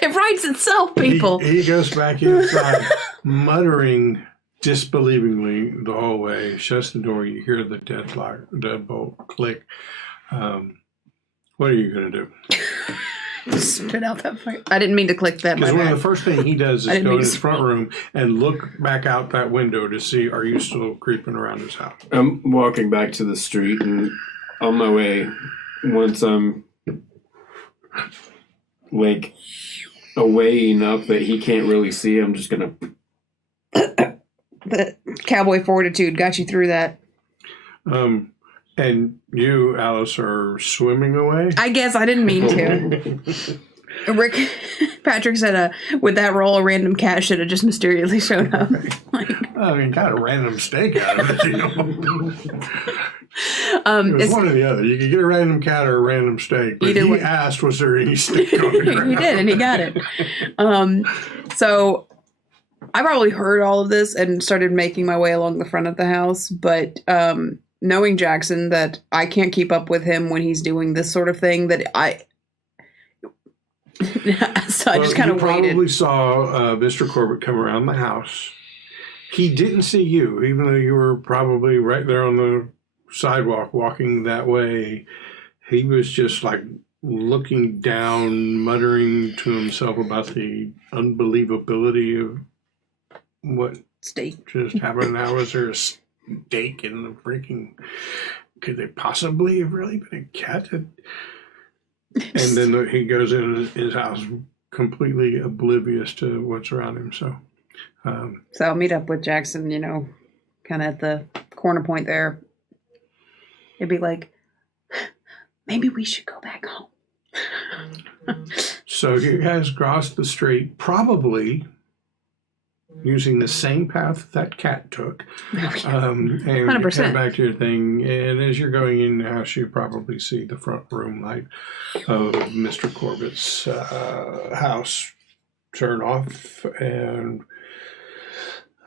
It writes itself, people. He goes back inside, muttering disbelievingly the whole way. Shuts the door. You hear the deadbolt click. What are you going to do? Spit out that fire. I didn't mean to click that. Because one of the first things he does is go to his front room and look back out that window to see, are you still creeping around his house? I'm walking back to the street, and on my way, once I'm like away enough that he can't really see, I'm just gonna. The cowboy fortitude got you through that. And you, Alice, are swimming away? I guess I didn't mean to. Patrick said, with that roll, a random cat should have just mysteriously shown up. You got a random steak out of it, you know. It was one or the other. You could get a random cat or a random steak. But he asked, was there any steak on the ground? He did, and he got it. So I probably heard all of this and started making my way along the front of the house, but knowing Jackson, that I can't keep up with him when he's doing this sort of thing, that so I just kind of waited. You probably saw Mr. Corbitt come around the house. He didn't see you, even though you were probably right there on the sidewalk walking that way. He was just like looking down, muttering to himself about the unbelievability of what steak just happened. How was there a steak in the freaking... Could they possibly have really been a cat? And then he goes in his house completely oblivious to what's around him. So I'll meet up with Jackson, kind of at the corner point there. It'd be like, maybe we should go back home. So you guys crossed the street, probably using the same path that cat took. And 100%. Head back to your thing. And as you're going in the house, you probably see the front room light of Mr. Corbitt's house turn off. And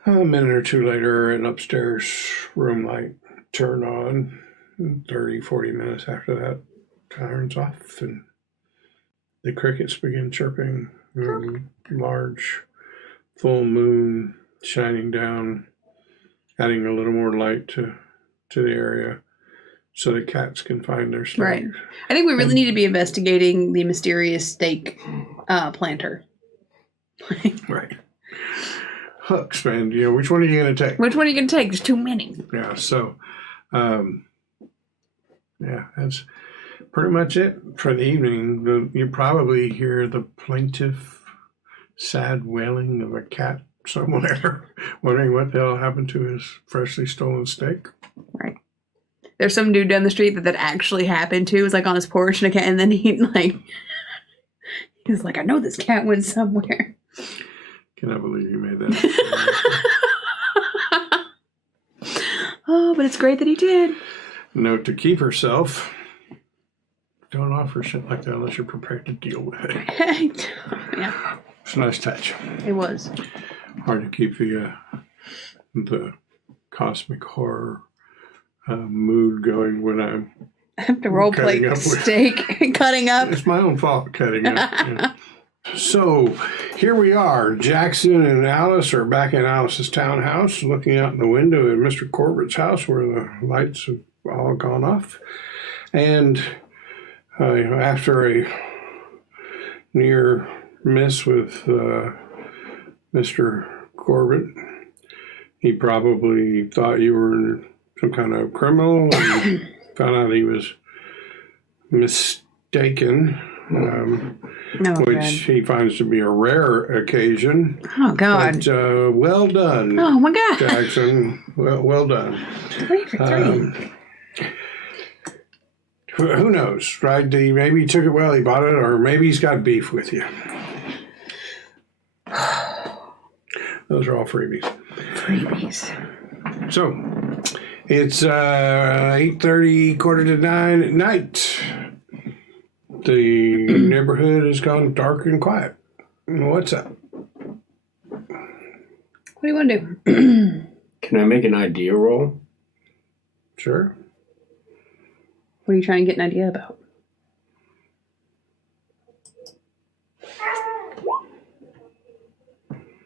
a minute or two later, an upstairs room light turn on. 30, 40 minutes after that, turns off. And the crickets begin chirping. Large full moon shining down, adding a little more light to the area so the cats can find their snack. Right. I think we really need to be investigating the mysterious steak planter. Right. Hooks, man. Which one are you going to take? Which one are you going to take? There's too many. Yeah, so, that's pretty much it for the evening. You probably hear the plaintive, sad wailing of a cat somewhere, wondering what the hell happened to his freshly stolen steak. Right. There's some dude down the street that actually happened to. It was like on his porch, and then he's like, I know this cat went somewhere. Cannot believe you made that. Oh, but it's great that he did. Note to keep herself: don't offer shit like that unless you're prepared to deal with it. Yeah. It's a nice touch. It was. Hard to keep the cosmic horror mood going when I'm I have to role play steak cutting up. It's my own fault cutting up. Yeah. So here we are. Jackson and Alice are back in Alice's townhouse, looking out in the window at Mr. Corbitt's house where the lights have all gone off. And after a near miss with Mr. Corbitt, he probably thought you were some kind of criminal and found out he was mistaken. Which he finds to be a rare occasion. Oh, God. But well done. Oh, my God. Jackson. Well done. 3 for 3. Who knows, right? Maybe he took it well, he bought it, or maybe he's got beef with you. Those are all freebies. Freebies. So, it's 8:30, 8:45 at night. The neighborhood has gone dark and quiet. What's up? What do you want to do? Can I make an idea roll? Sure. What are you trying to get an idea about?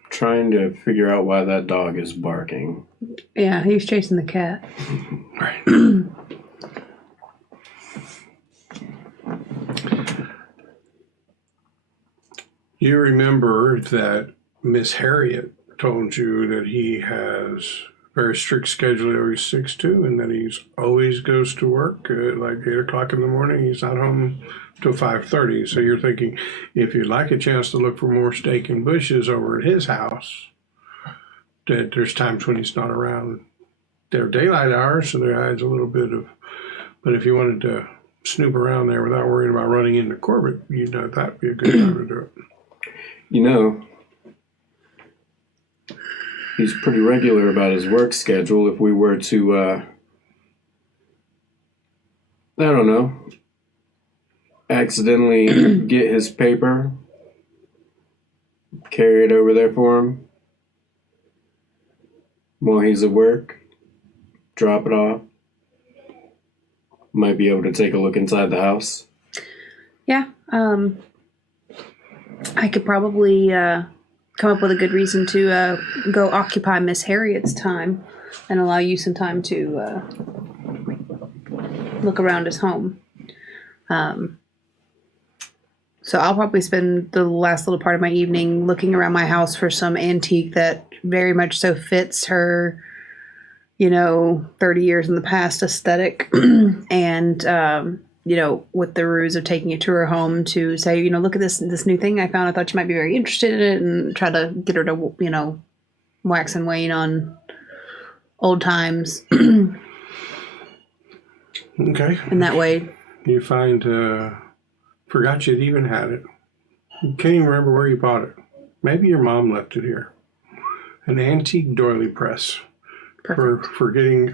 Trying to figure out why that dog is barking. Yeah, he's chasing the cat. Right. You remember that Miss Harriet told you that he has a very strict schedule that he sticks to, and that he's always goes to work at like 8 o'clock in the morning. He's not home till 5:30. So you're thinking, if you'd like a chance to look for more steak and bushes over at his house, that there's times when he's not around. They're daylight hours, so there adds a little bit of. But if you wanted to snoop around there without worrying about running into Corbitt, you know that'd be a good time to do it. You know, he's pretty regular about his work schedule. If we were to, I don't know, accidentally get his paper, carry it over there for him while he's at work, drop it off, might be able to take a look inside the house. Yeah, I could probably come up with a good reason to go occupy Miss Harriet's time and allow you some time to look around his home. So I'll probably spend the last little part of my evening looking around my house for some antique that very much so fits her, 30 years in the past aesthetic. And, with the ruse of taking it to her home to say, look at this new thing I found. I thought you might be very interested in it, and try to get her to, wax and wane on old times. Okay. And that way. You find, forgot you'd even had it. You can't even remember where you bought it. Maybe your mom left it here. An antique doily press. Perfect. For getting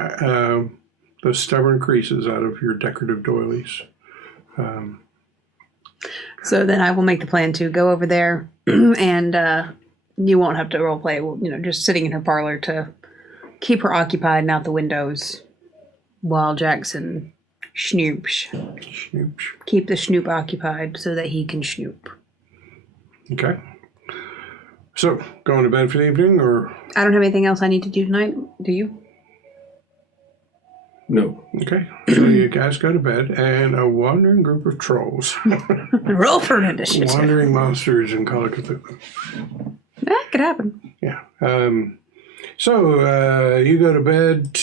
those stubborn creases out of your decorative doilies. So then I will make the plan to go over there, and you won't have to role play. Just sitting in her parlor to keep her occupied and out the windows while Jackson snoops. Snoops. Keep the snoop occupied so that he can snoop. Okay. So, going to bed for the evening, or? I don't have anything else I need to do tonight. Do you? No. Okay. So you guys go to bed, and a wandering group of trolls. Roll for initiative. Wandering monsters in Call of Cthulhu. That could happen. Yeah. So you go to bed.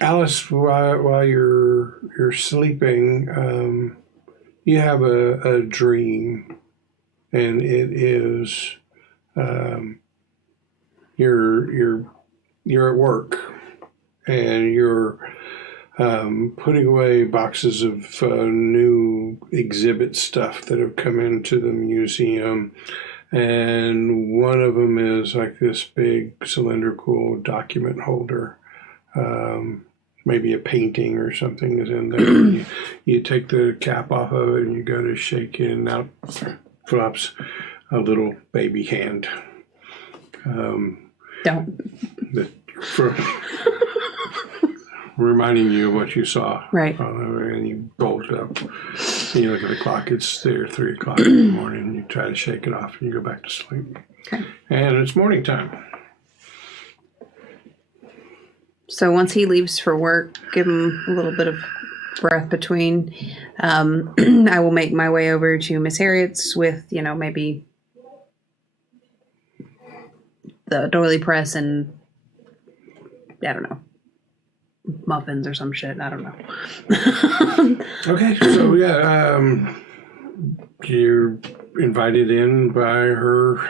Alice, while you're sleeping, you have a dream, and it is you're at work, and you're putting away boxes of new exhibit stuff that have come into the museum, and one of them is like this big cylindrical document holder. Maybe a painting or something is in there. You take the cap off of it and you go to shake it, and out flops a little baby hand. Don't. Reminding you of what you saw. Right. And you bolt up. And you look at the clock. It's there 3 o'clock in the morning. And you try to shake it off and you go back to sleep. Okay. And it's morning time. So once he leaves for work, give him a little bit of breath between. I will make my way over to Miss Harriet's with, maybe the doily press and, I don't know, muffins or some shit. I don't know. Okay, so yeah, you're invited in by her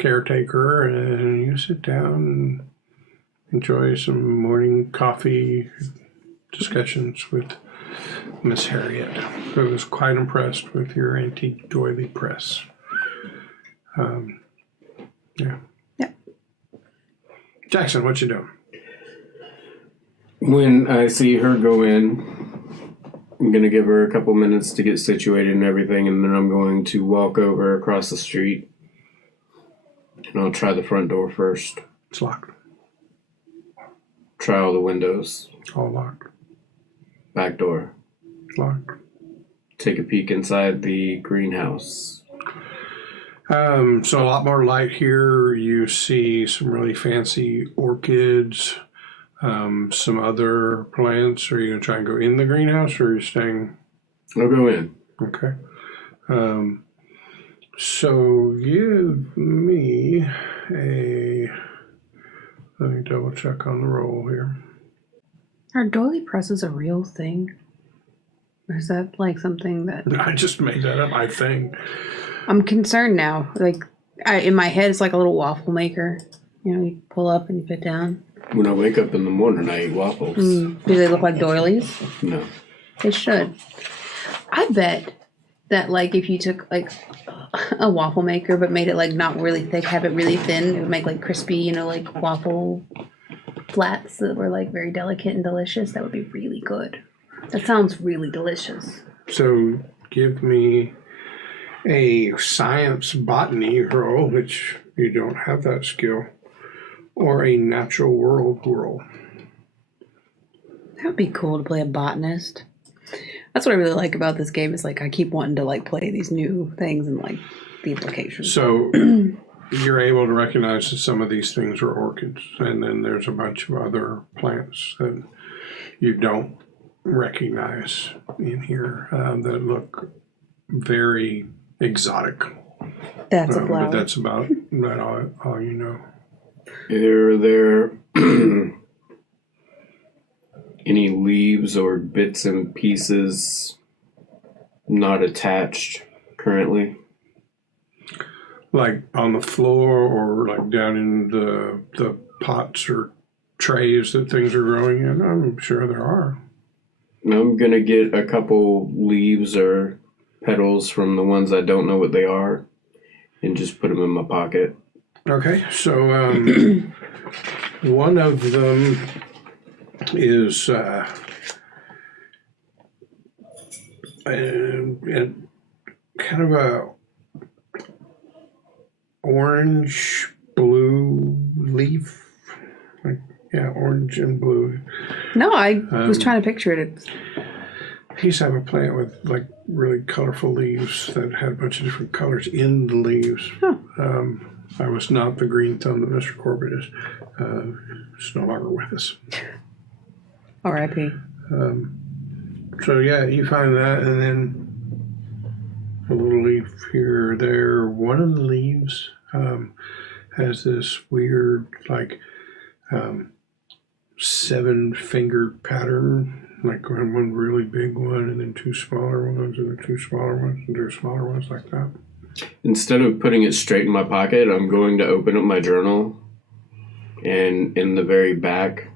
caretaker, and you sit down and enjoy some morning coffee discussions with Miss Harriet, who was quite impressed with your antique doily press. Yeah. Yeah. Jackson, what you doing? When I see her go in, I'm going to give her a couple minutes to get situated and everything, and then I'm going to walk over across the street, and I'll try the front door first. It's locked. Try all the windows. All locked. Back door. Locked. Take a peek inside the greenhouse. So a lot more light here. You see some really fancy orchids, some other plants. Are you going to try and go in the greenhouse, or are you staying? I'll go in. Okay. So give me a... Let me double check on the roll here. Are doily presses a real thing? Or is that like something that... I just made that up, I think. I'm concerned now. Like, in my head, it's like a little waffle maker. You know, you pull up and you put down. When I wake up in the morning, I eat waffles. Do they look like doilies? No. They should. I bet that, like, if you took, like, a waffle maker but made it, like, not really thick, have it really thin, it would make, like, crispy, you know, like, waffle flats that were, like, very delicate and delicious. That would be really good. That sounds really delicious. So give me a science botany roll, which you don't have that skill, or a natural world roll. That would be cool to play a botanist. That's what I really like about this game is, like, I keep wanting to, like, play these new things and, like, the implications. So you're able to recognize that some of these things are orchids, and then there's a bunch of other plants that you don't recognize in here that look very exotic. That's a flower. But that's about all you know. Are there any leaves or bits and pieces not attached currently? Like on the floor, or like down in the pots or trays that things are growing in? I'm sure there are. I'm going to get a couple leaves or petals from the ones I don't know what they are and just put them in my pocket. Okay, so one of them is kind of a orange blue leaf. Like, yeah, orange and blue. No, I was trying to picture it. I used to have a plant with like really colorful leaves that had a bunch of different colors in the leaves. Huh. I was not the green thumb that Mr. Corbitt is. It's no longer with us. R.I.P. So yeah, you find that, and then a little leaf here or there. One of the leaves has this weird, like, 7-fingered pattern. Like one really big one, and then 2 smaller ones, and then 2 smaller ones, and 2 smaller ones, like that. Instead of putting it straight in my pocket, I'm going to open up my journal and in the very back,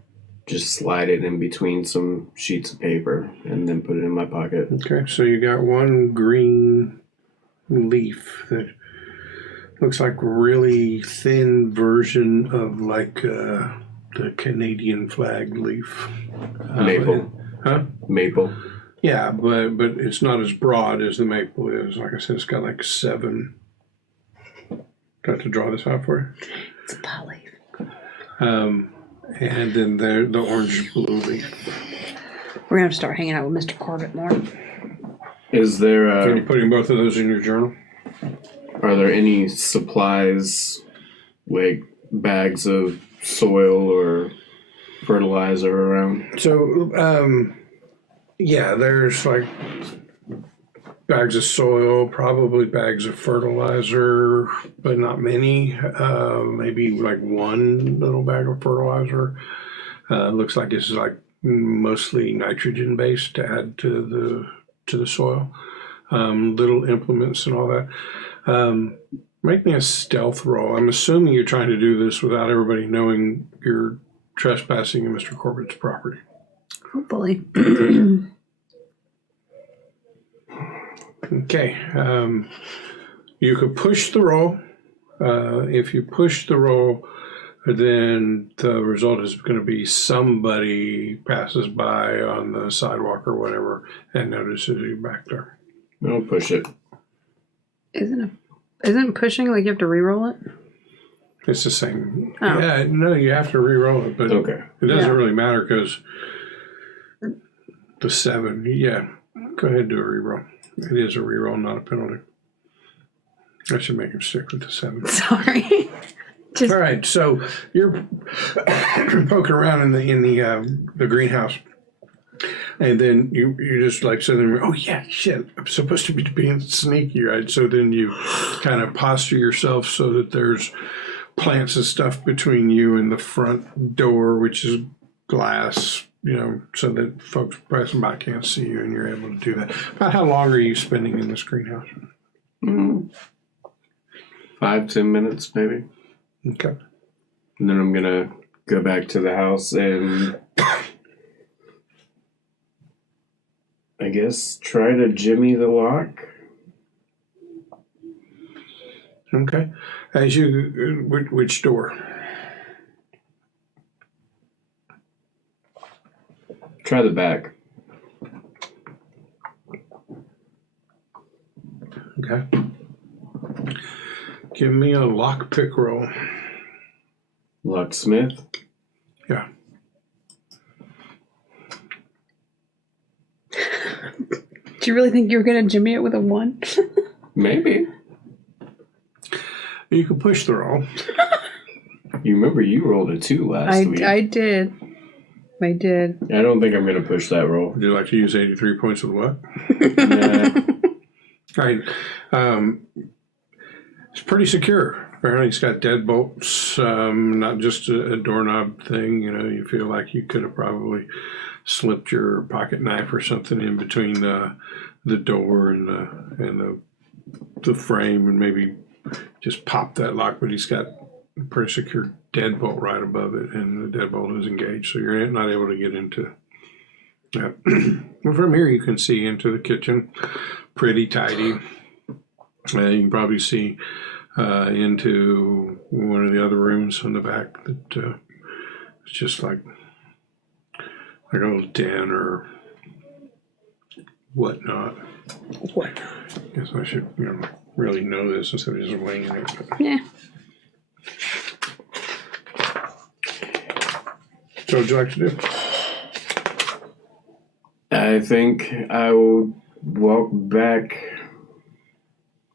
just slide it in between some sheets of paper and then put it in my pocket. Okay, so you got one green leaf that looks like a really thin version of like the Canadian flag leaf. Maple. Huh? Maple. Yeah, but it's not as broad as the maple is. Like I said, it's got like 7. Got to draw this out for you? It's a pot leaf. And then the orange blue leaf. We're going to have to start hanging out with Mr. Corbitt more. Is there So you're putting both of those in your journal? are there any supplies, like bags of soil or fertilizer around? So, yeah, there's like bags of soil, probably bags of fertilizer, but not many. Maybe like 1 little bag of fertilizer. Looks like it's like mostly nitrogen based to add to the soil. Little implements and all that. Make me a stealth roll. I'm assuming you're trying to do this without everybody knowing you're trespassing in Mr. Corbitt's property. Hopefully. Okay. You could push the roll. if you push the roll, then the result is going to be somebody passes by on the sidewalk or whatever and notices you back there. I'll push it. Isn't pushing like you have to re-roll it? It's the same. Oh. Yeah, no, you have to re-roll it, but Okay. it doesn't really matter because the 7, yeah. Go ahead and do a re-roll. It is a re-roll, not a penalty. I should make him stick with the 7. Sorry. All right, so you're poking around in the greenhouse, and then you just like suddenly, oh yeah, shit, I'm supposed to be being sneaky, right? So then you kind of posture yourself so that there's plants and stuff between you and the front door, which is glass, so that folks passing by can't see you, and you're able to do that. About how long are you spending in this greenhouse? 5-10 minutes, maybe. Okay. And then I'm gonna go back to the house and I guess try to jimmy the lock. Okay. As you, which door? Try the back. Okay. Give me a lockpick roll. Locksmith. Yeah. Do you really think you were gonna jimmy it with a 1? Maybe. You can push the roll. You remember you rolled a 2 last week. I did. I did. I don't think I'm gonna push that roll. Would you like to use 83 points of what? Nah. All right. It's pretty secure. Apparently it's got deadbolts, not just a doorknob thing. You feel like you could have probably slipped your pocket knife or something in between the door and the frame and maybe just pop that lock, but he's got a pretty secure deadbolt right above it, and the deadbolt is engaged, so you're not able to get into that. Well, from here you can see into the kitchen, pretty tidy. You can probably see into one of the other rooms on the back that it's just like a little den or whatnot. What? Guess I should really know this instead of just winging it. Yeah. So what would you like to do? I think I will walk back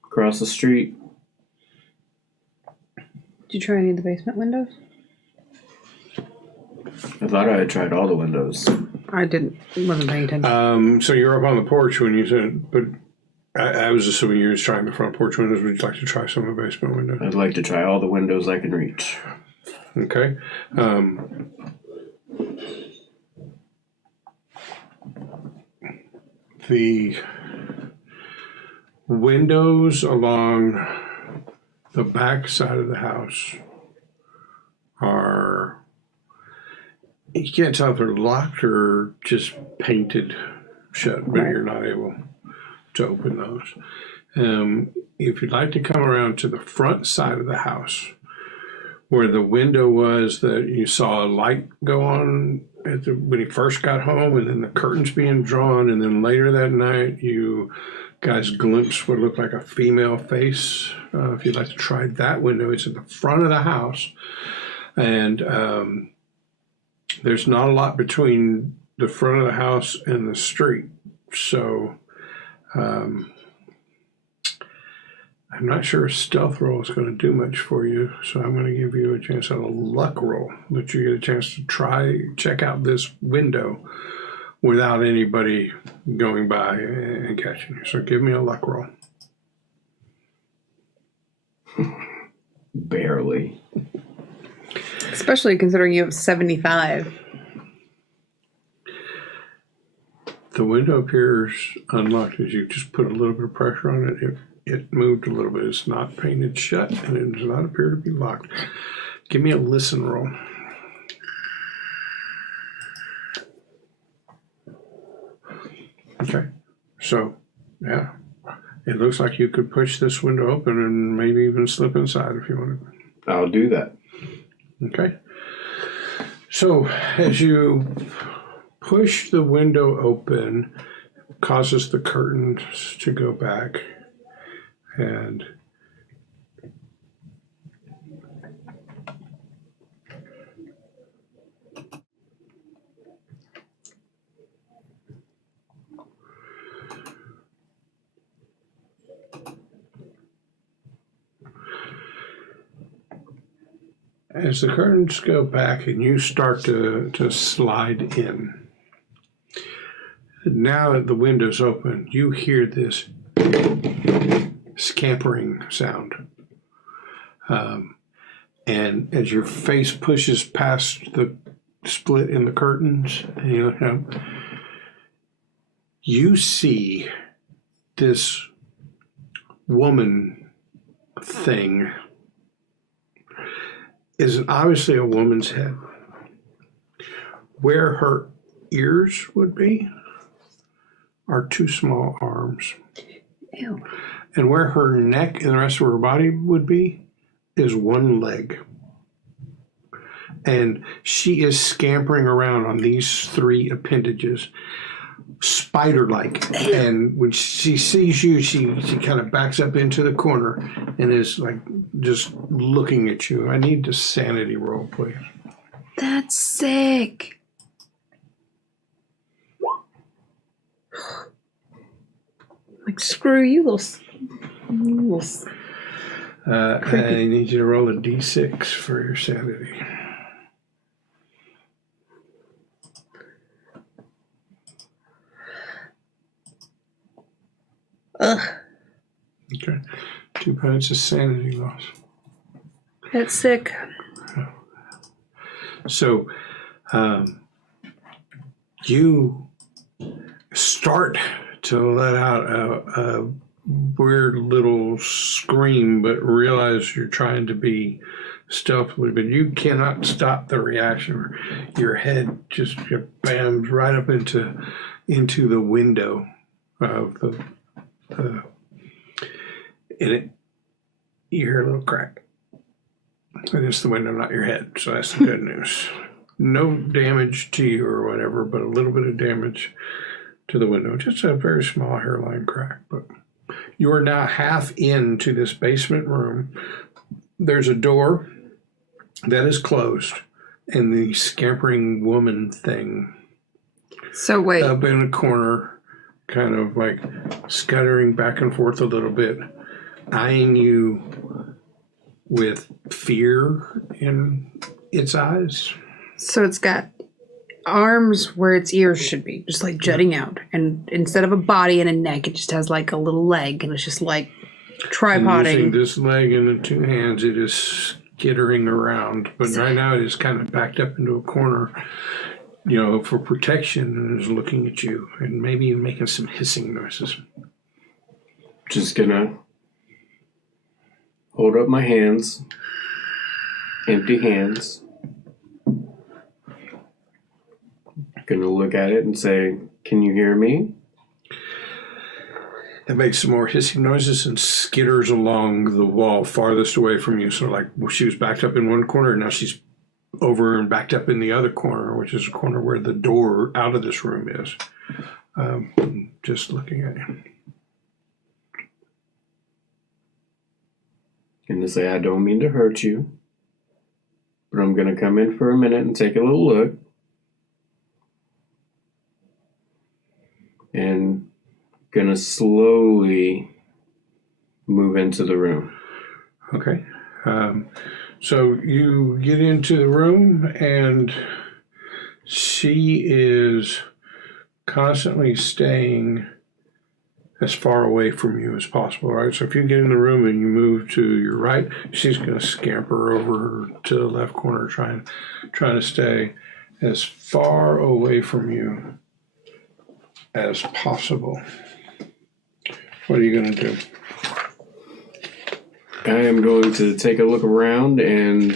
across the street. Did you try any of the basement windows? I thought I had tried all the windows. I didn't. Wasn't paying attention. So you're up on the porch when you said, but I was assuming you were just trying the front porch windows. Would you like to try some of the basement windows? I'd like to try all the windows I can reach. Okay. The windows along the back side of the house are, you can't tell if they're locked or just painted shut, but you're not able to open those. If you'd like to come around to the front side of the house, where the window was that you saw a light go on when he first got home, and then the curtains being drawn, and then later that night you guys glimpsed what looked like a female face. If you'd like to try that window, it's at the front of the house, and there's not a lot between the front of the house and the street, so I'm not sure a stealth roll is going to do much for you, so I'm going to give you a chance at a luck roll that you get a chance to check out this window without anybody going by and catching you. So give me a luck roll. Barely. Especially considering you have 75. The window appears unlocked as you just put a little bit of pressure on it. It moved a little bit. It's not painted shut, and it does not appear to be locked. Give me a listen roll. Okay. So, yeah. It looks like you could push this window open and maybe even slip inside if you wanted. I'll do that. Okay. So as you push the window open, it causes the curtains to go back, and as the curtains go back and you start to slide in, now that the window's open, you hear this scampering sound. And as your face pushes past the split in the curtains, and you look up, you see this woman thing is obviously a woman's head. Where her ears would be are two small arms. Ew. And where her neck and the rest of her body would be is one leg. And she is scampering around on these three appendages, spider-like. And when she sees you, she kind of backs up into the corner and is like just looking at you. I need a sanity roll, please. That's sick. Like, screw you, little I need you to roll a d6 for your sanity. Ugh. Okay. 2 points of sanity loss. That's sick. So, you start to let out a weird little scream, but realize you're trying to be stealthily, but you cannot stop the reaction. Your head just bams right up into the window of and you hear a little crack. And it's the window, not your head, so that's the good news. No damage to you or whatever, but a little bit of damage to the window. Just a very small hairline crack. But you are now half into this basement room. There's a door that is closed, and the scampering woman thing So wait. up in a corner, kind of like scuttering back and forth a little bit, eyeing you with fear in its eyes. So it's got arms where its ears should be, just like jutting out. And instead of a body and a neck, it just has like a little leg, and it's just like And tripoding. using this leg and the two hands, it is skittering around. But right now it is kind of backed up into a corner, you know, for protection, and is looking at you and maybe even making some hissing noises. Just gonna hold up my hands, empty hands. Gonna look at it and say, "Can you hear me?" It makes some more hissing noises and skitters along the wall farthest away from you. So like she was backed up in one corner, and now she's over and backed up in the other corner, which is a corner where the door out of this room is. Just looking at you. Gonna say, "I don't mean to hurt you, but I'm gonna come in for a minute and take a little look." And gonna slowly move into the room. Okay. So you get into the room, and she is constantly staying as far away from you as possible, right? So if you get in the room and you move to your right, she's going to scamper over to the left corner, trying to stay as far away from you as possible. What are you going to do? I am going to take a look around and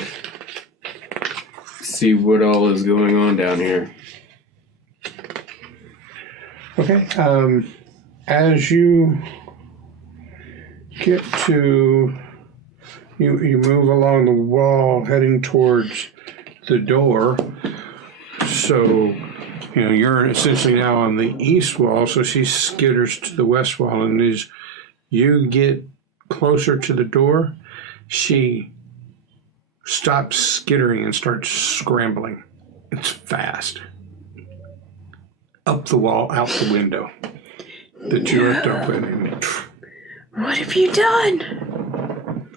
see what all is going on down here. Okay. As you get to, you move along the wall heading towards the door. So, you're essentially now on the east wall, so she skitters to the west wall, and as you get closer to the door, she stops skittering and starts scrambling. It's fast. Up the wall, out the window that you left open. What have you done?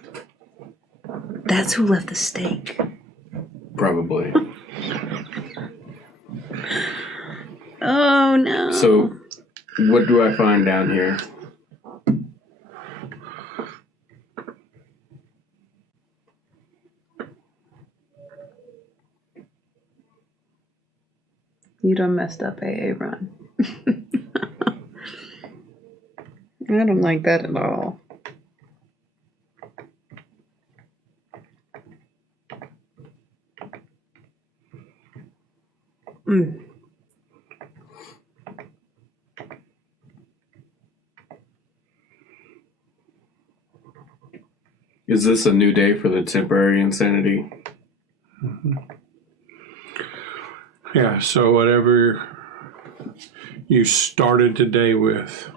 That's who left the steak. Probably. Oh no. So, what do I find down here? You done messed up, AA Ron. I don't like that at all. Is this a new day for the temporary insanity? Mm-hmm. Yeah, so whatever you started today with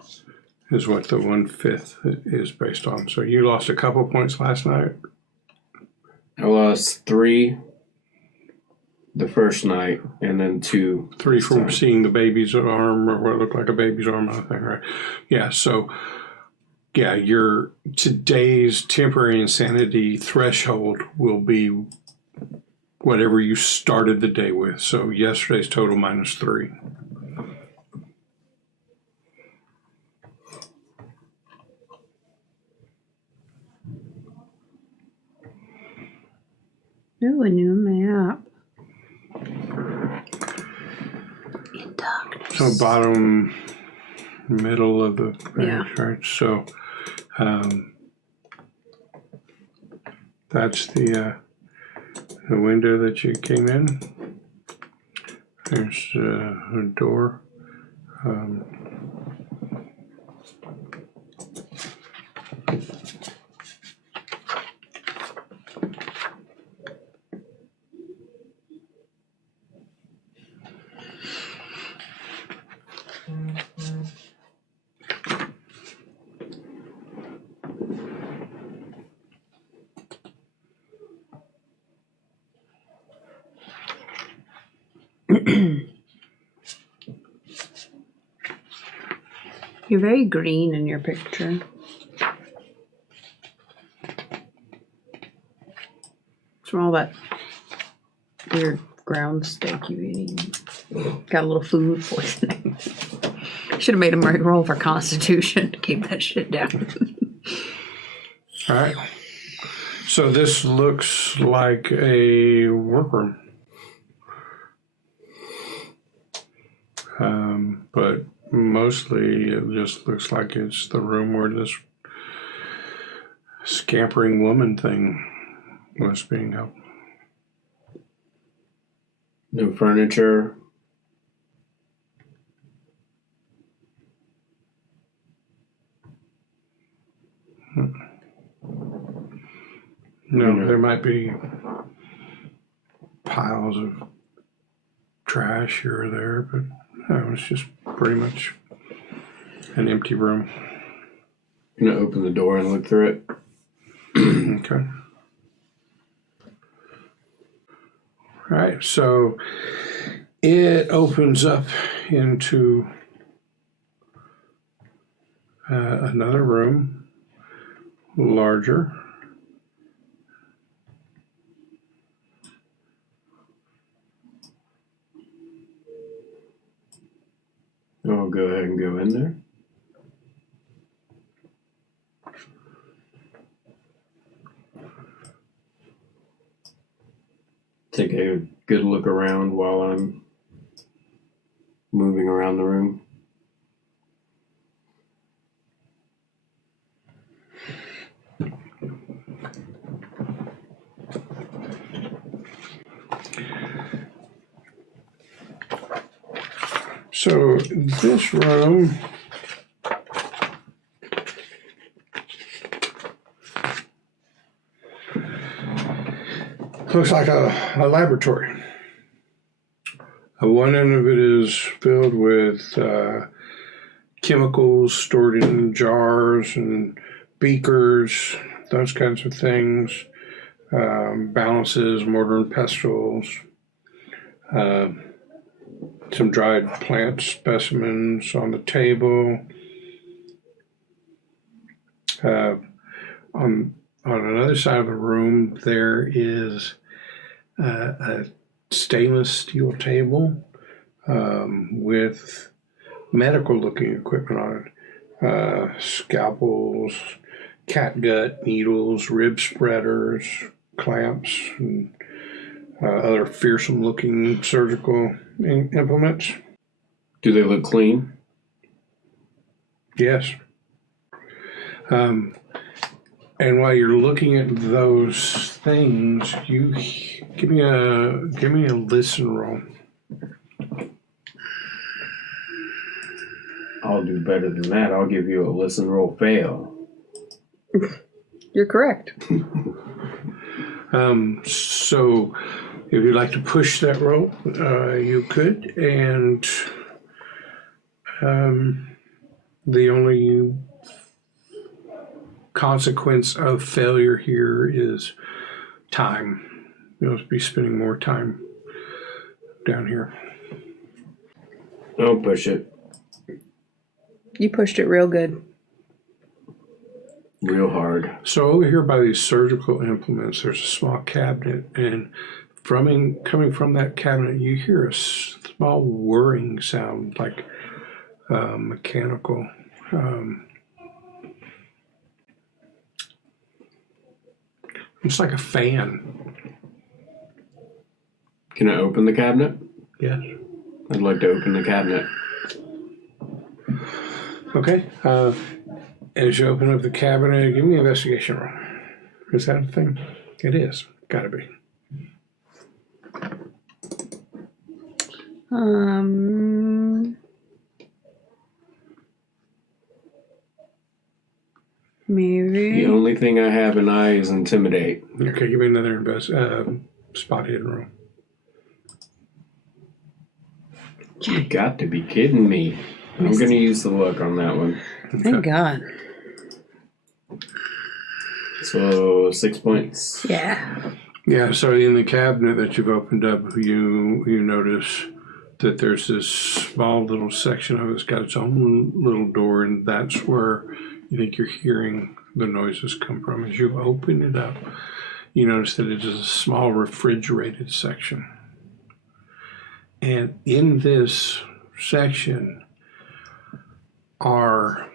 is what the 1/5 is based on. So you lost a couple points last night? I lost 3 the first night, and then 2. 3 from seeing the baby's arm, or what looked like a baby's arm, I think, right? Yeah, so, yeah, your today's temporary insanity threshold will be whatever you started the day with. So yesterday's total -3. Ooh, a new map. In darkness. So bottom middle of the page, Yeah. right? So that's the window that you came in. There's a door. You're very green in your picture. It's from all that weird ground steak you eating. Got a little food poisoning. Should have made him roll for Constitution to keep that shit down. All right. So this looks like a workroom. But mostly it just looks like it's the room where this scampering woman thing was being held. No furniture. No, there might be piles of trash here or there, but no, it's just pretty much an empty room. I'm gonna open the door and look through it. Okay. All right, so it opens up into another room, larger. I'll go ahead and go in there. Take a good look around while I'm moving around the room. So this room Looks like a laboratory. One end of it is filled with chemicals stored in jars and beakers, those kinds of things. Balances, mortar and pestles, some dried plant specimens on the table. On another side of the room, there is a stainless steel table with medical-looking equipment on it. Scalpels, catgut, needles, rib spreaders, clamps, and other fearsome-looking surgical implements. Do they look clean? Yes. And while you're looking at those things, you give me a listen roll. I'll do better than that. I'll give you a listen roll fail. You're correct. So if you'd like to push that roll, you could, and the only consequence of failure here is time. You'll be spending more time down here. I'll push it. You pushed it real good. Real hard. So over here by these surgical implements, there's a small cabinet, and coming from that cabinet, you hear a small whirring sound, like mechanical. It's like a fan. Can I open the cabinet? Yes. I'd like to open the cabinet. Okay. As you open up the cabinet, give me an investigation roll. Is that a thing? It is. Gotta be. Maybe. The only thing I have in eye is intimidate. Okay, give me another spot hidden roll. You got to be kidding me. I'm going to use the luck on that one. Thank God. So 6 points. Yeah. Yeah, so in the cabinet that you've opened up, you notice that there's this small little section of it that's got its own little door, and that's where you think you're hearing the noises come from. As you open it up, you notice that it is a small refrigerated section. And in this section are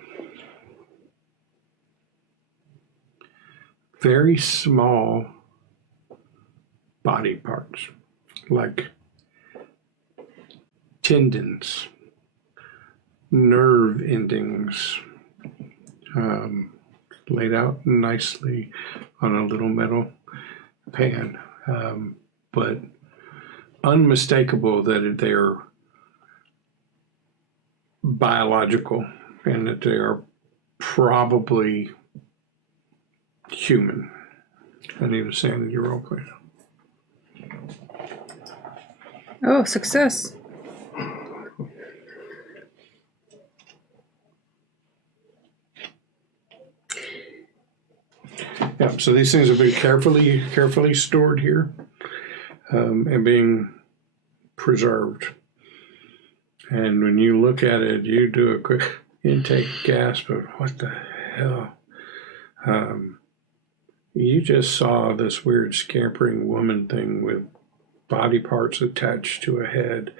very small body parts, like tendons, nerve endings, laid out nicely on a little metal pan, but unmistakable that they're biological and that they are probably human. I need a sanity roll, please. Oh, success. Yeah, so these things have been carefully stored here, and being preserved. And when you look at it, you do a quick intake gasp of what the hell. You just saw this weird scampering woman thing with body parts attached to a head,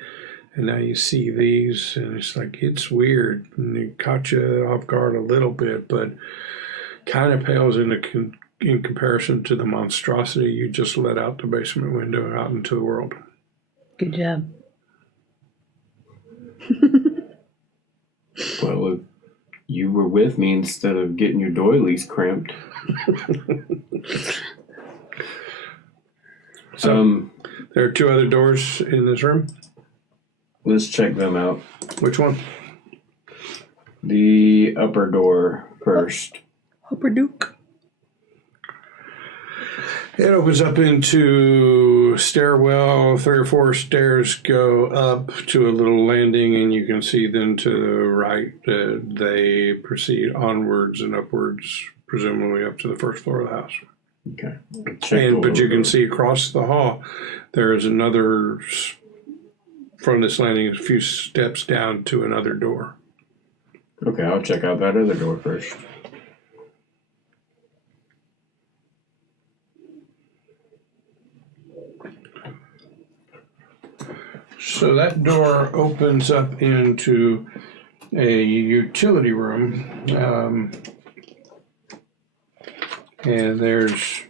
and now you see these, and it's like, it's weird, and it caught you off guard a little bit, but kind of pales in comparison to the monstrosity you just let out the basement window out into the world. Good job. Well, if you were with me instead of getting your doilies crimped. So there are two other doors in this room. Let's check them out. Which one? The upper door first. Upper Duke. It opens up into stairwell. 3 or 4 stairs go up to a little landing, and you can see then to the right that they proceed onwards and upwards, presumably up to the first floor of the house. Okay. But you can see across the hall, there is another, from this landing, a few steps down to another door. Okay, I'll check out that other door first. So that door opens up into a utility room. And there's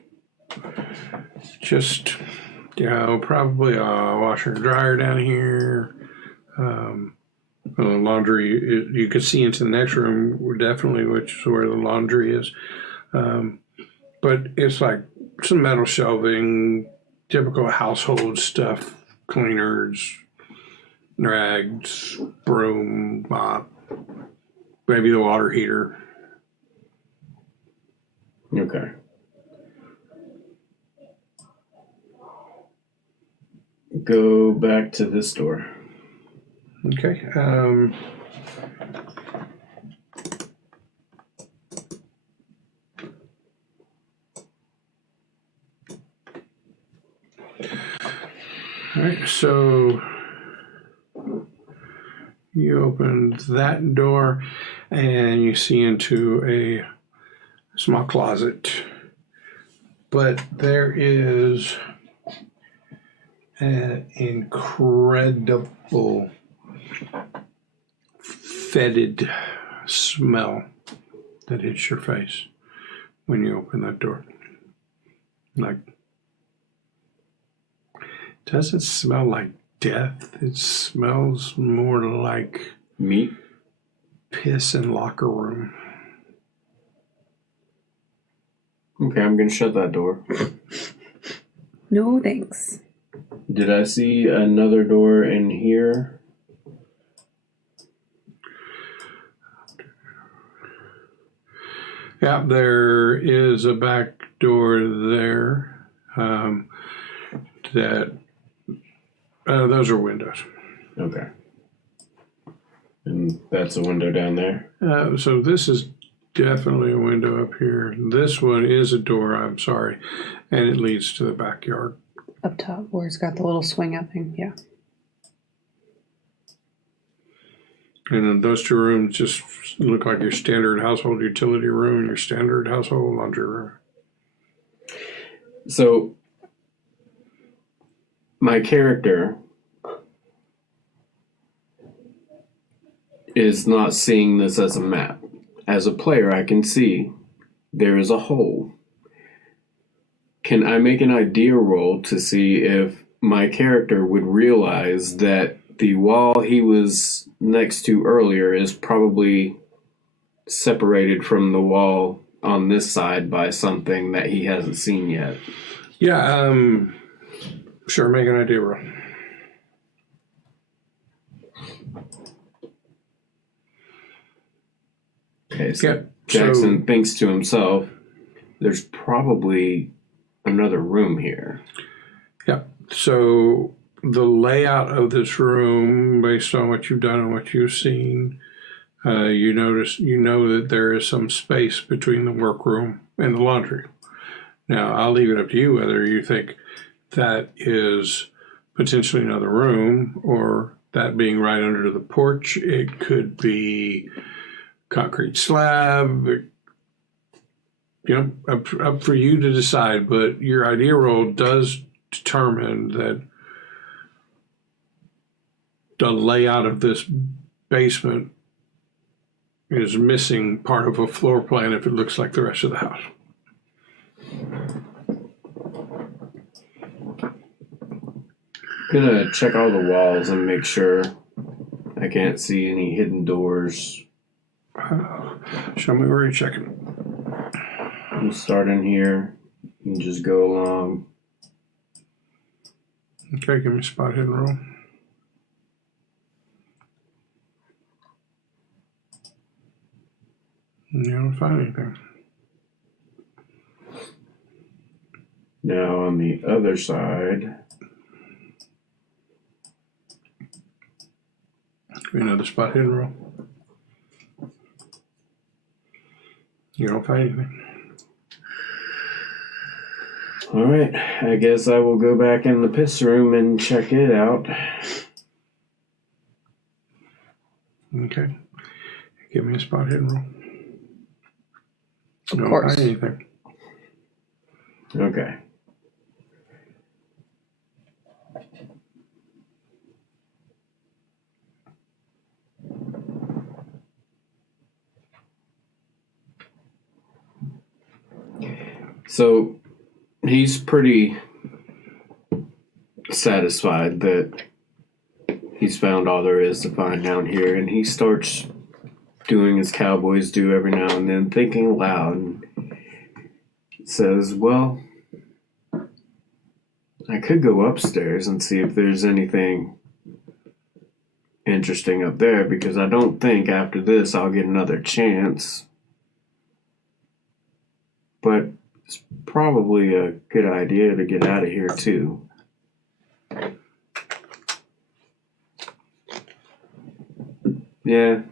just, probably a washer and dryer down here. Laundry, you could see into the next room, definitely, which is where the laundry is. But it's like some metal shelving, typical household stuff, cleaners, rags, broom, mop, maybe the water heater. Okay. Go back to this door. Okay. All right, so you open that door and you see into a small closet, but there is an incredible fetid smell that hits your face when you open that door. Like, doesn't smell like death. It smells more like meat, piss and locker room. Okay, I'm gonna shut that door. No thanks. Did I see another door in here? Yeah, there is a back door there. Those are windows. Okay. And that's a window down there? So this is definitely a window up here. This one is a door, I'm sorry, and it leads to the backyard. Up top, where it's got the little swing up thing, yeah. And then those 2 rooms just look like your standard household utility room and your standard household laundry room. So, my character is not seeing this as a map. As a player, I can see there is a hole. Can I make an idea roll to see if my character would realize that the wall he was next to earlier is probably separated from the wall on this side by something that he hasn't seen yet? Yeah, sure, make an idea roll. Okay, so Yeah, Jackson thinks to himself, there's probably another room here. Yeah, so the layout of this room, based on what you've done and what you've seen, you know that there is some space between the workroom and the laundry. Now, I'll leave it up to you whether you think that is potentially another room, or that being right under the porch, it could be concrete slab. Up for you to decide, but your idea roll does determine that the layout of this basement is missing part of a floor plan if it looks like the rest of the house. Gonna check all the walls and make sure I can't see any hidden doors. Show me where you're checking. We'll start in here and just go along. Okay, give me a spot hidden roll. You don't find anything. Now on the other side. Another spot hidden roll. You don't find anything. Alright, I guess I will go back in the piss room and check it out. Okay. Give me a spot hidden roll. Of Don't course. find anything. Okay. So he's pretty satisfied that he's found all there is to find down here, and he starts doing as cowboys do every now and then, thinking aloud, and says, well, I could go upstairs and see if there's anything interesting up there, because I don't think after this I'll get another chance. But it's probably a good idea to get out of here too. Yeah,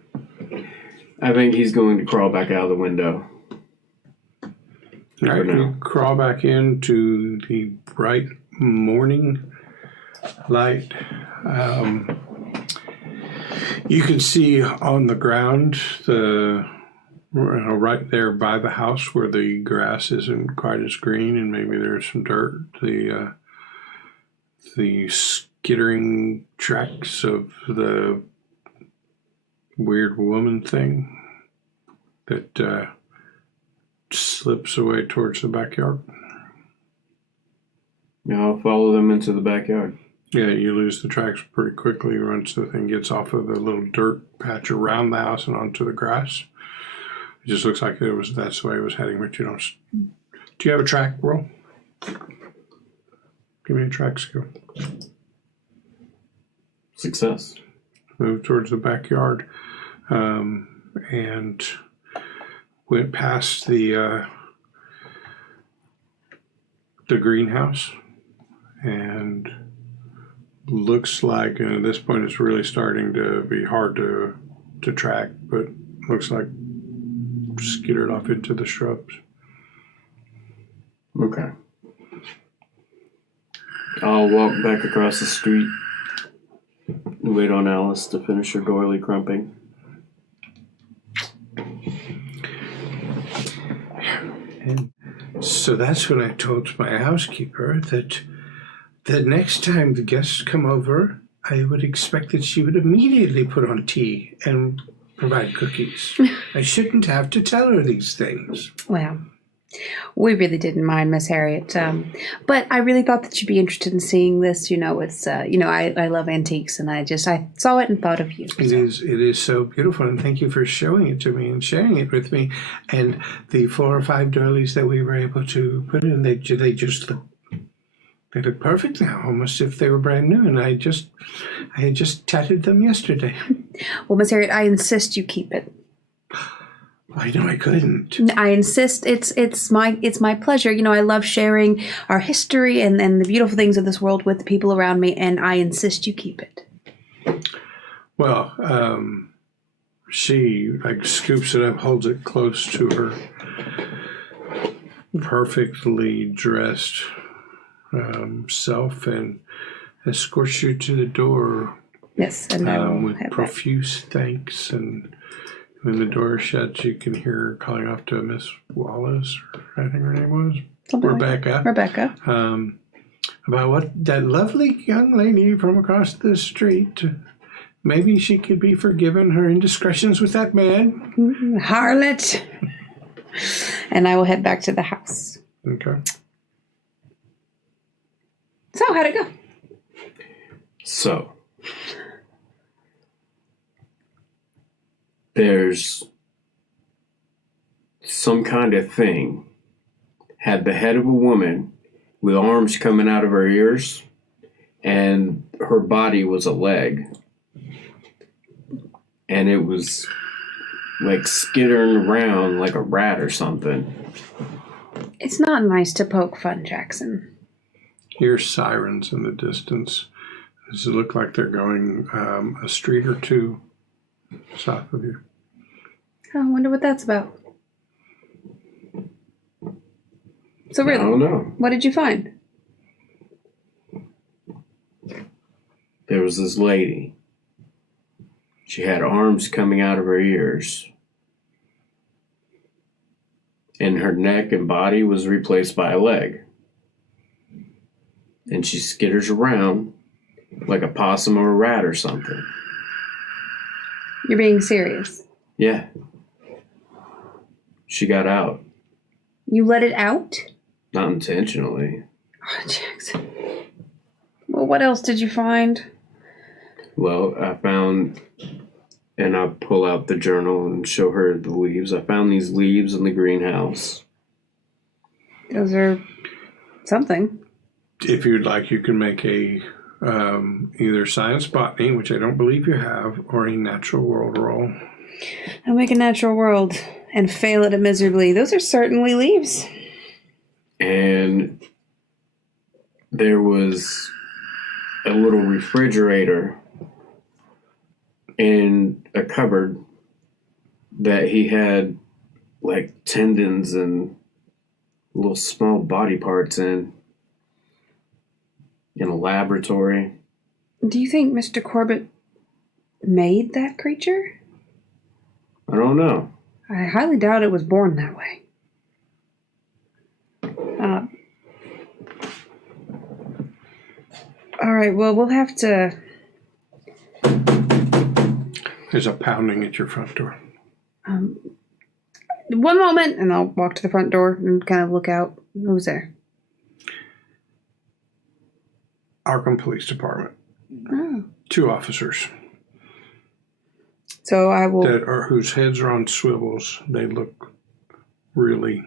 I think he's going to crawl back out of the window. All right, you crawl back into the bright morning light. You can see on the ground right there by the house where the grass isn't quite as green and maybe there's some dirt. The skittering tracks of the weird woman thing that slips away towards the backyard. Now I'll follow them into the backyard. Yeah, you lose the tracks pretty quickly once the thing gets off of the little dirt patch around the house and onto the grass. It just looks like that's the way it was heading, but you don't. Do you have a track roll? Give me a track skill. Success. Moved towards the backyard and went past the greenhouse, and looks like, and at this point it's really starting to be hard to track, but looks like skittered off into the shrubs. Okay. I'll walk back across the street and wait on Alice to finish her doily crumping. And so that's when I told my housekeeper that the next time the guests come over, I would expect that she would immediately put on tea and provide cookies. I shouldn't have to tell her these things. Well, we really didn't mind, Miss Harriet. But I really thought that you'd be interested in seeing this. It's, I love antiques, and I saw it and thought of you. It is so beautiful, and thank you for showing it to me and sharing it with me. And the 4 or 5 doilies that we were able to put in, they just look perfect now, almost if they were brand new. And I had just tatted them yesterday. Well, Miss Harriet, I insist you keep it. I know I couldn't. I insist. It's my pleasure. I love sharing our history and the beautiful things of this world with the people around me, and I insist you keep it. Well, she scoops it up, holds it close to her perfectly dressed self, and escorts you to the door. Yes, and I will with have profuse thanks. And when the door shuts, you can hear her calling off to Miss Wallace, or I think her name was Rebecca. Rebecca. About what that lovely young lady from across the street. Maybe she could be forgiven her indiscretions with that man. Harlot. And I will head back to the house. Okay. So, how'd it go? So, there's some kind of thing had the head of a woman with arms coming out of her ears, and her body was a leg, and it was like skittering around like a rat or something. It's not nice to poke fun, Jackson. Hear sirens in the distance. Does it look like they're going a street or two south of you? Oh, I wonder what that's about. So really, I don't know. what did you find? There was this lady. She had arms coming out of her ears. And her neck and body was replaced by a leg. And she skitters around like a possum or a rat or something. You're being serious. Yeah. She got out. You let it out? Not intentionally. Oh, Jackson. Well, what else did you find? Well, I found, and I'll pull out the journal and show her the leaves. I found these leaves in the greenhouse. Those are something. If you'd like, you can make a either science botany, which I don't believe you have, or a natural world roll. I'll make a natural world and fail at it miserably. Those are certainly leaves. And there was a little refrigerator in a cupboard that he had like tendons and little small body parts in a laboratory. Do you think Mr. Corbitt made that creature? I don't know. I highly doubt it was born that way. All right, well, we'll have to... There's a pounding at your front door. One moment, and I'll walk to the front door and kind of look out. Who's there? Arkham Police Department. Oh. 2 officers So I will... whose heads are on swivels. They look really...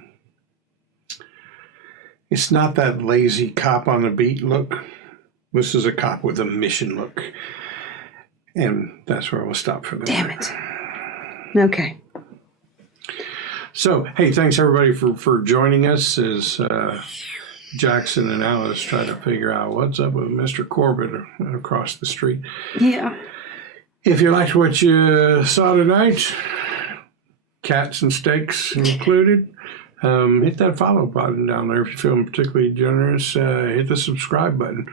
It's not that lazy cop on the beat look. This is a cop with a mission look. And that's where we'll stop for the Damn it. Okay. So, hey, thanks everybody for joining us as Jackson and Alice try to figure out what's up with Mr. Corbitt across the street. Yeah. If you liked what you saw tonight, cats and steaks included, hit that follow button down there if you're feeling particularly generous. Hit the subscribe button.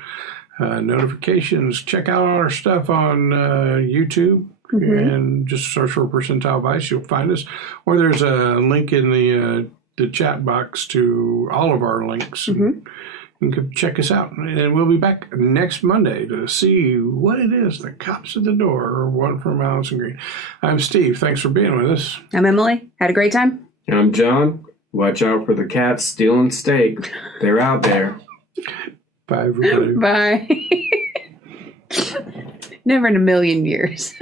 Notifications. Check out all our stuff on YouTube. And just search for Percentile Vice. You'll find us. Or there's a link in the chat box to all of our links. You can check us out. And we'll be back next Monday to see what it is. The cops at the door, or one from Allison Green. I'm Steve. Thanks for being with us. I'm Emily. Had a great time. I'm John. Watch out for the cats stealing steak. They're out there. Bye, everybody. Bye. Never in a million years.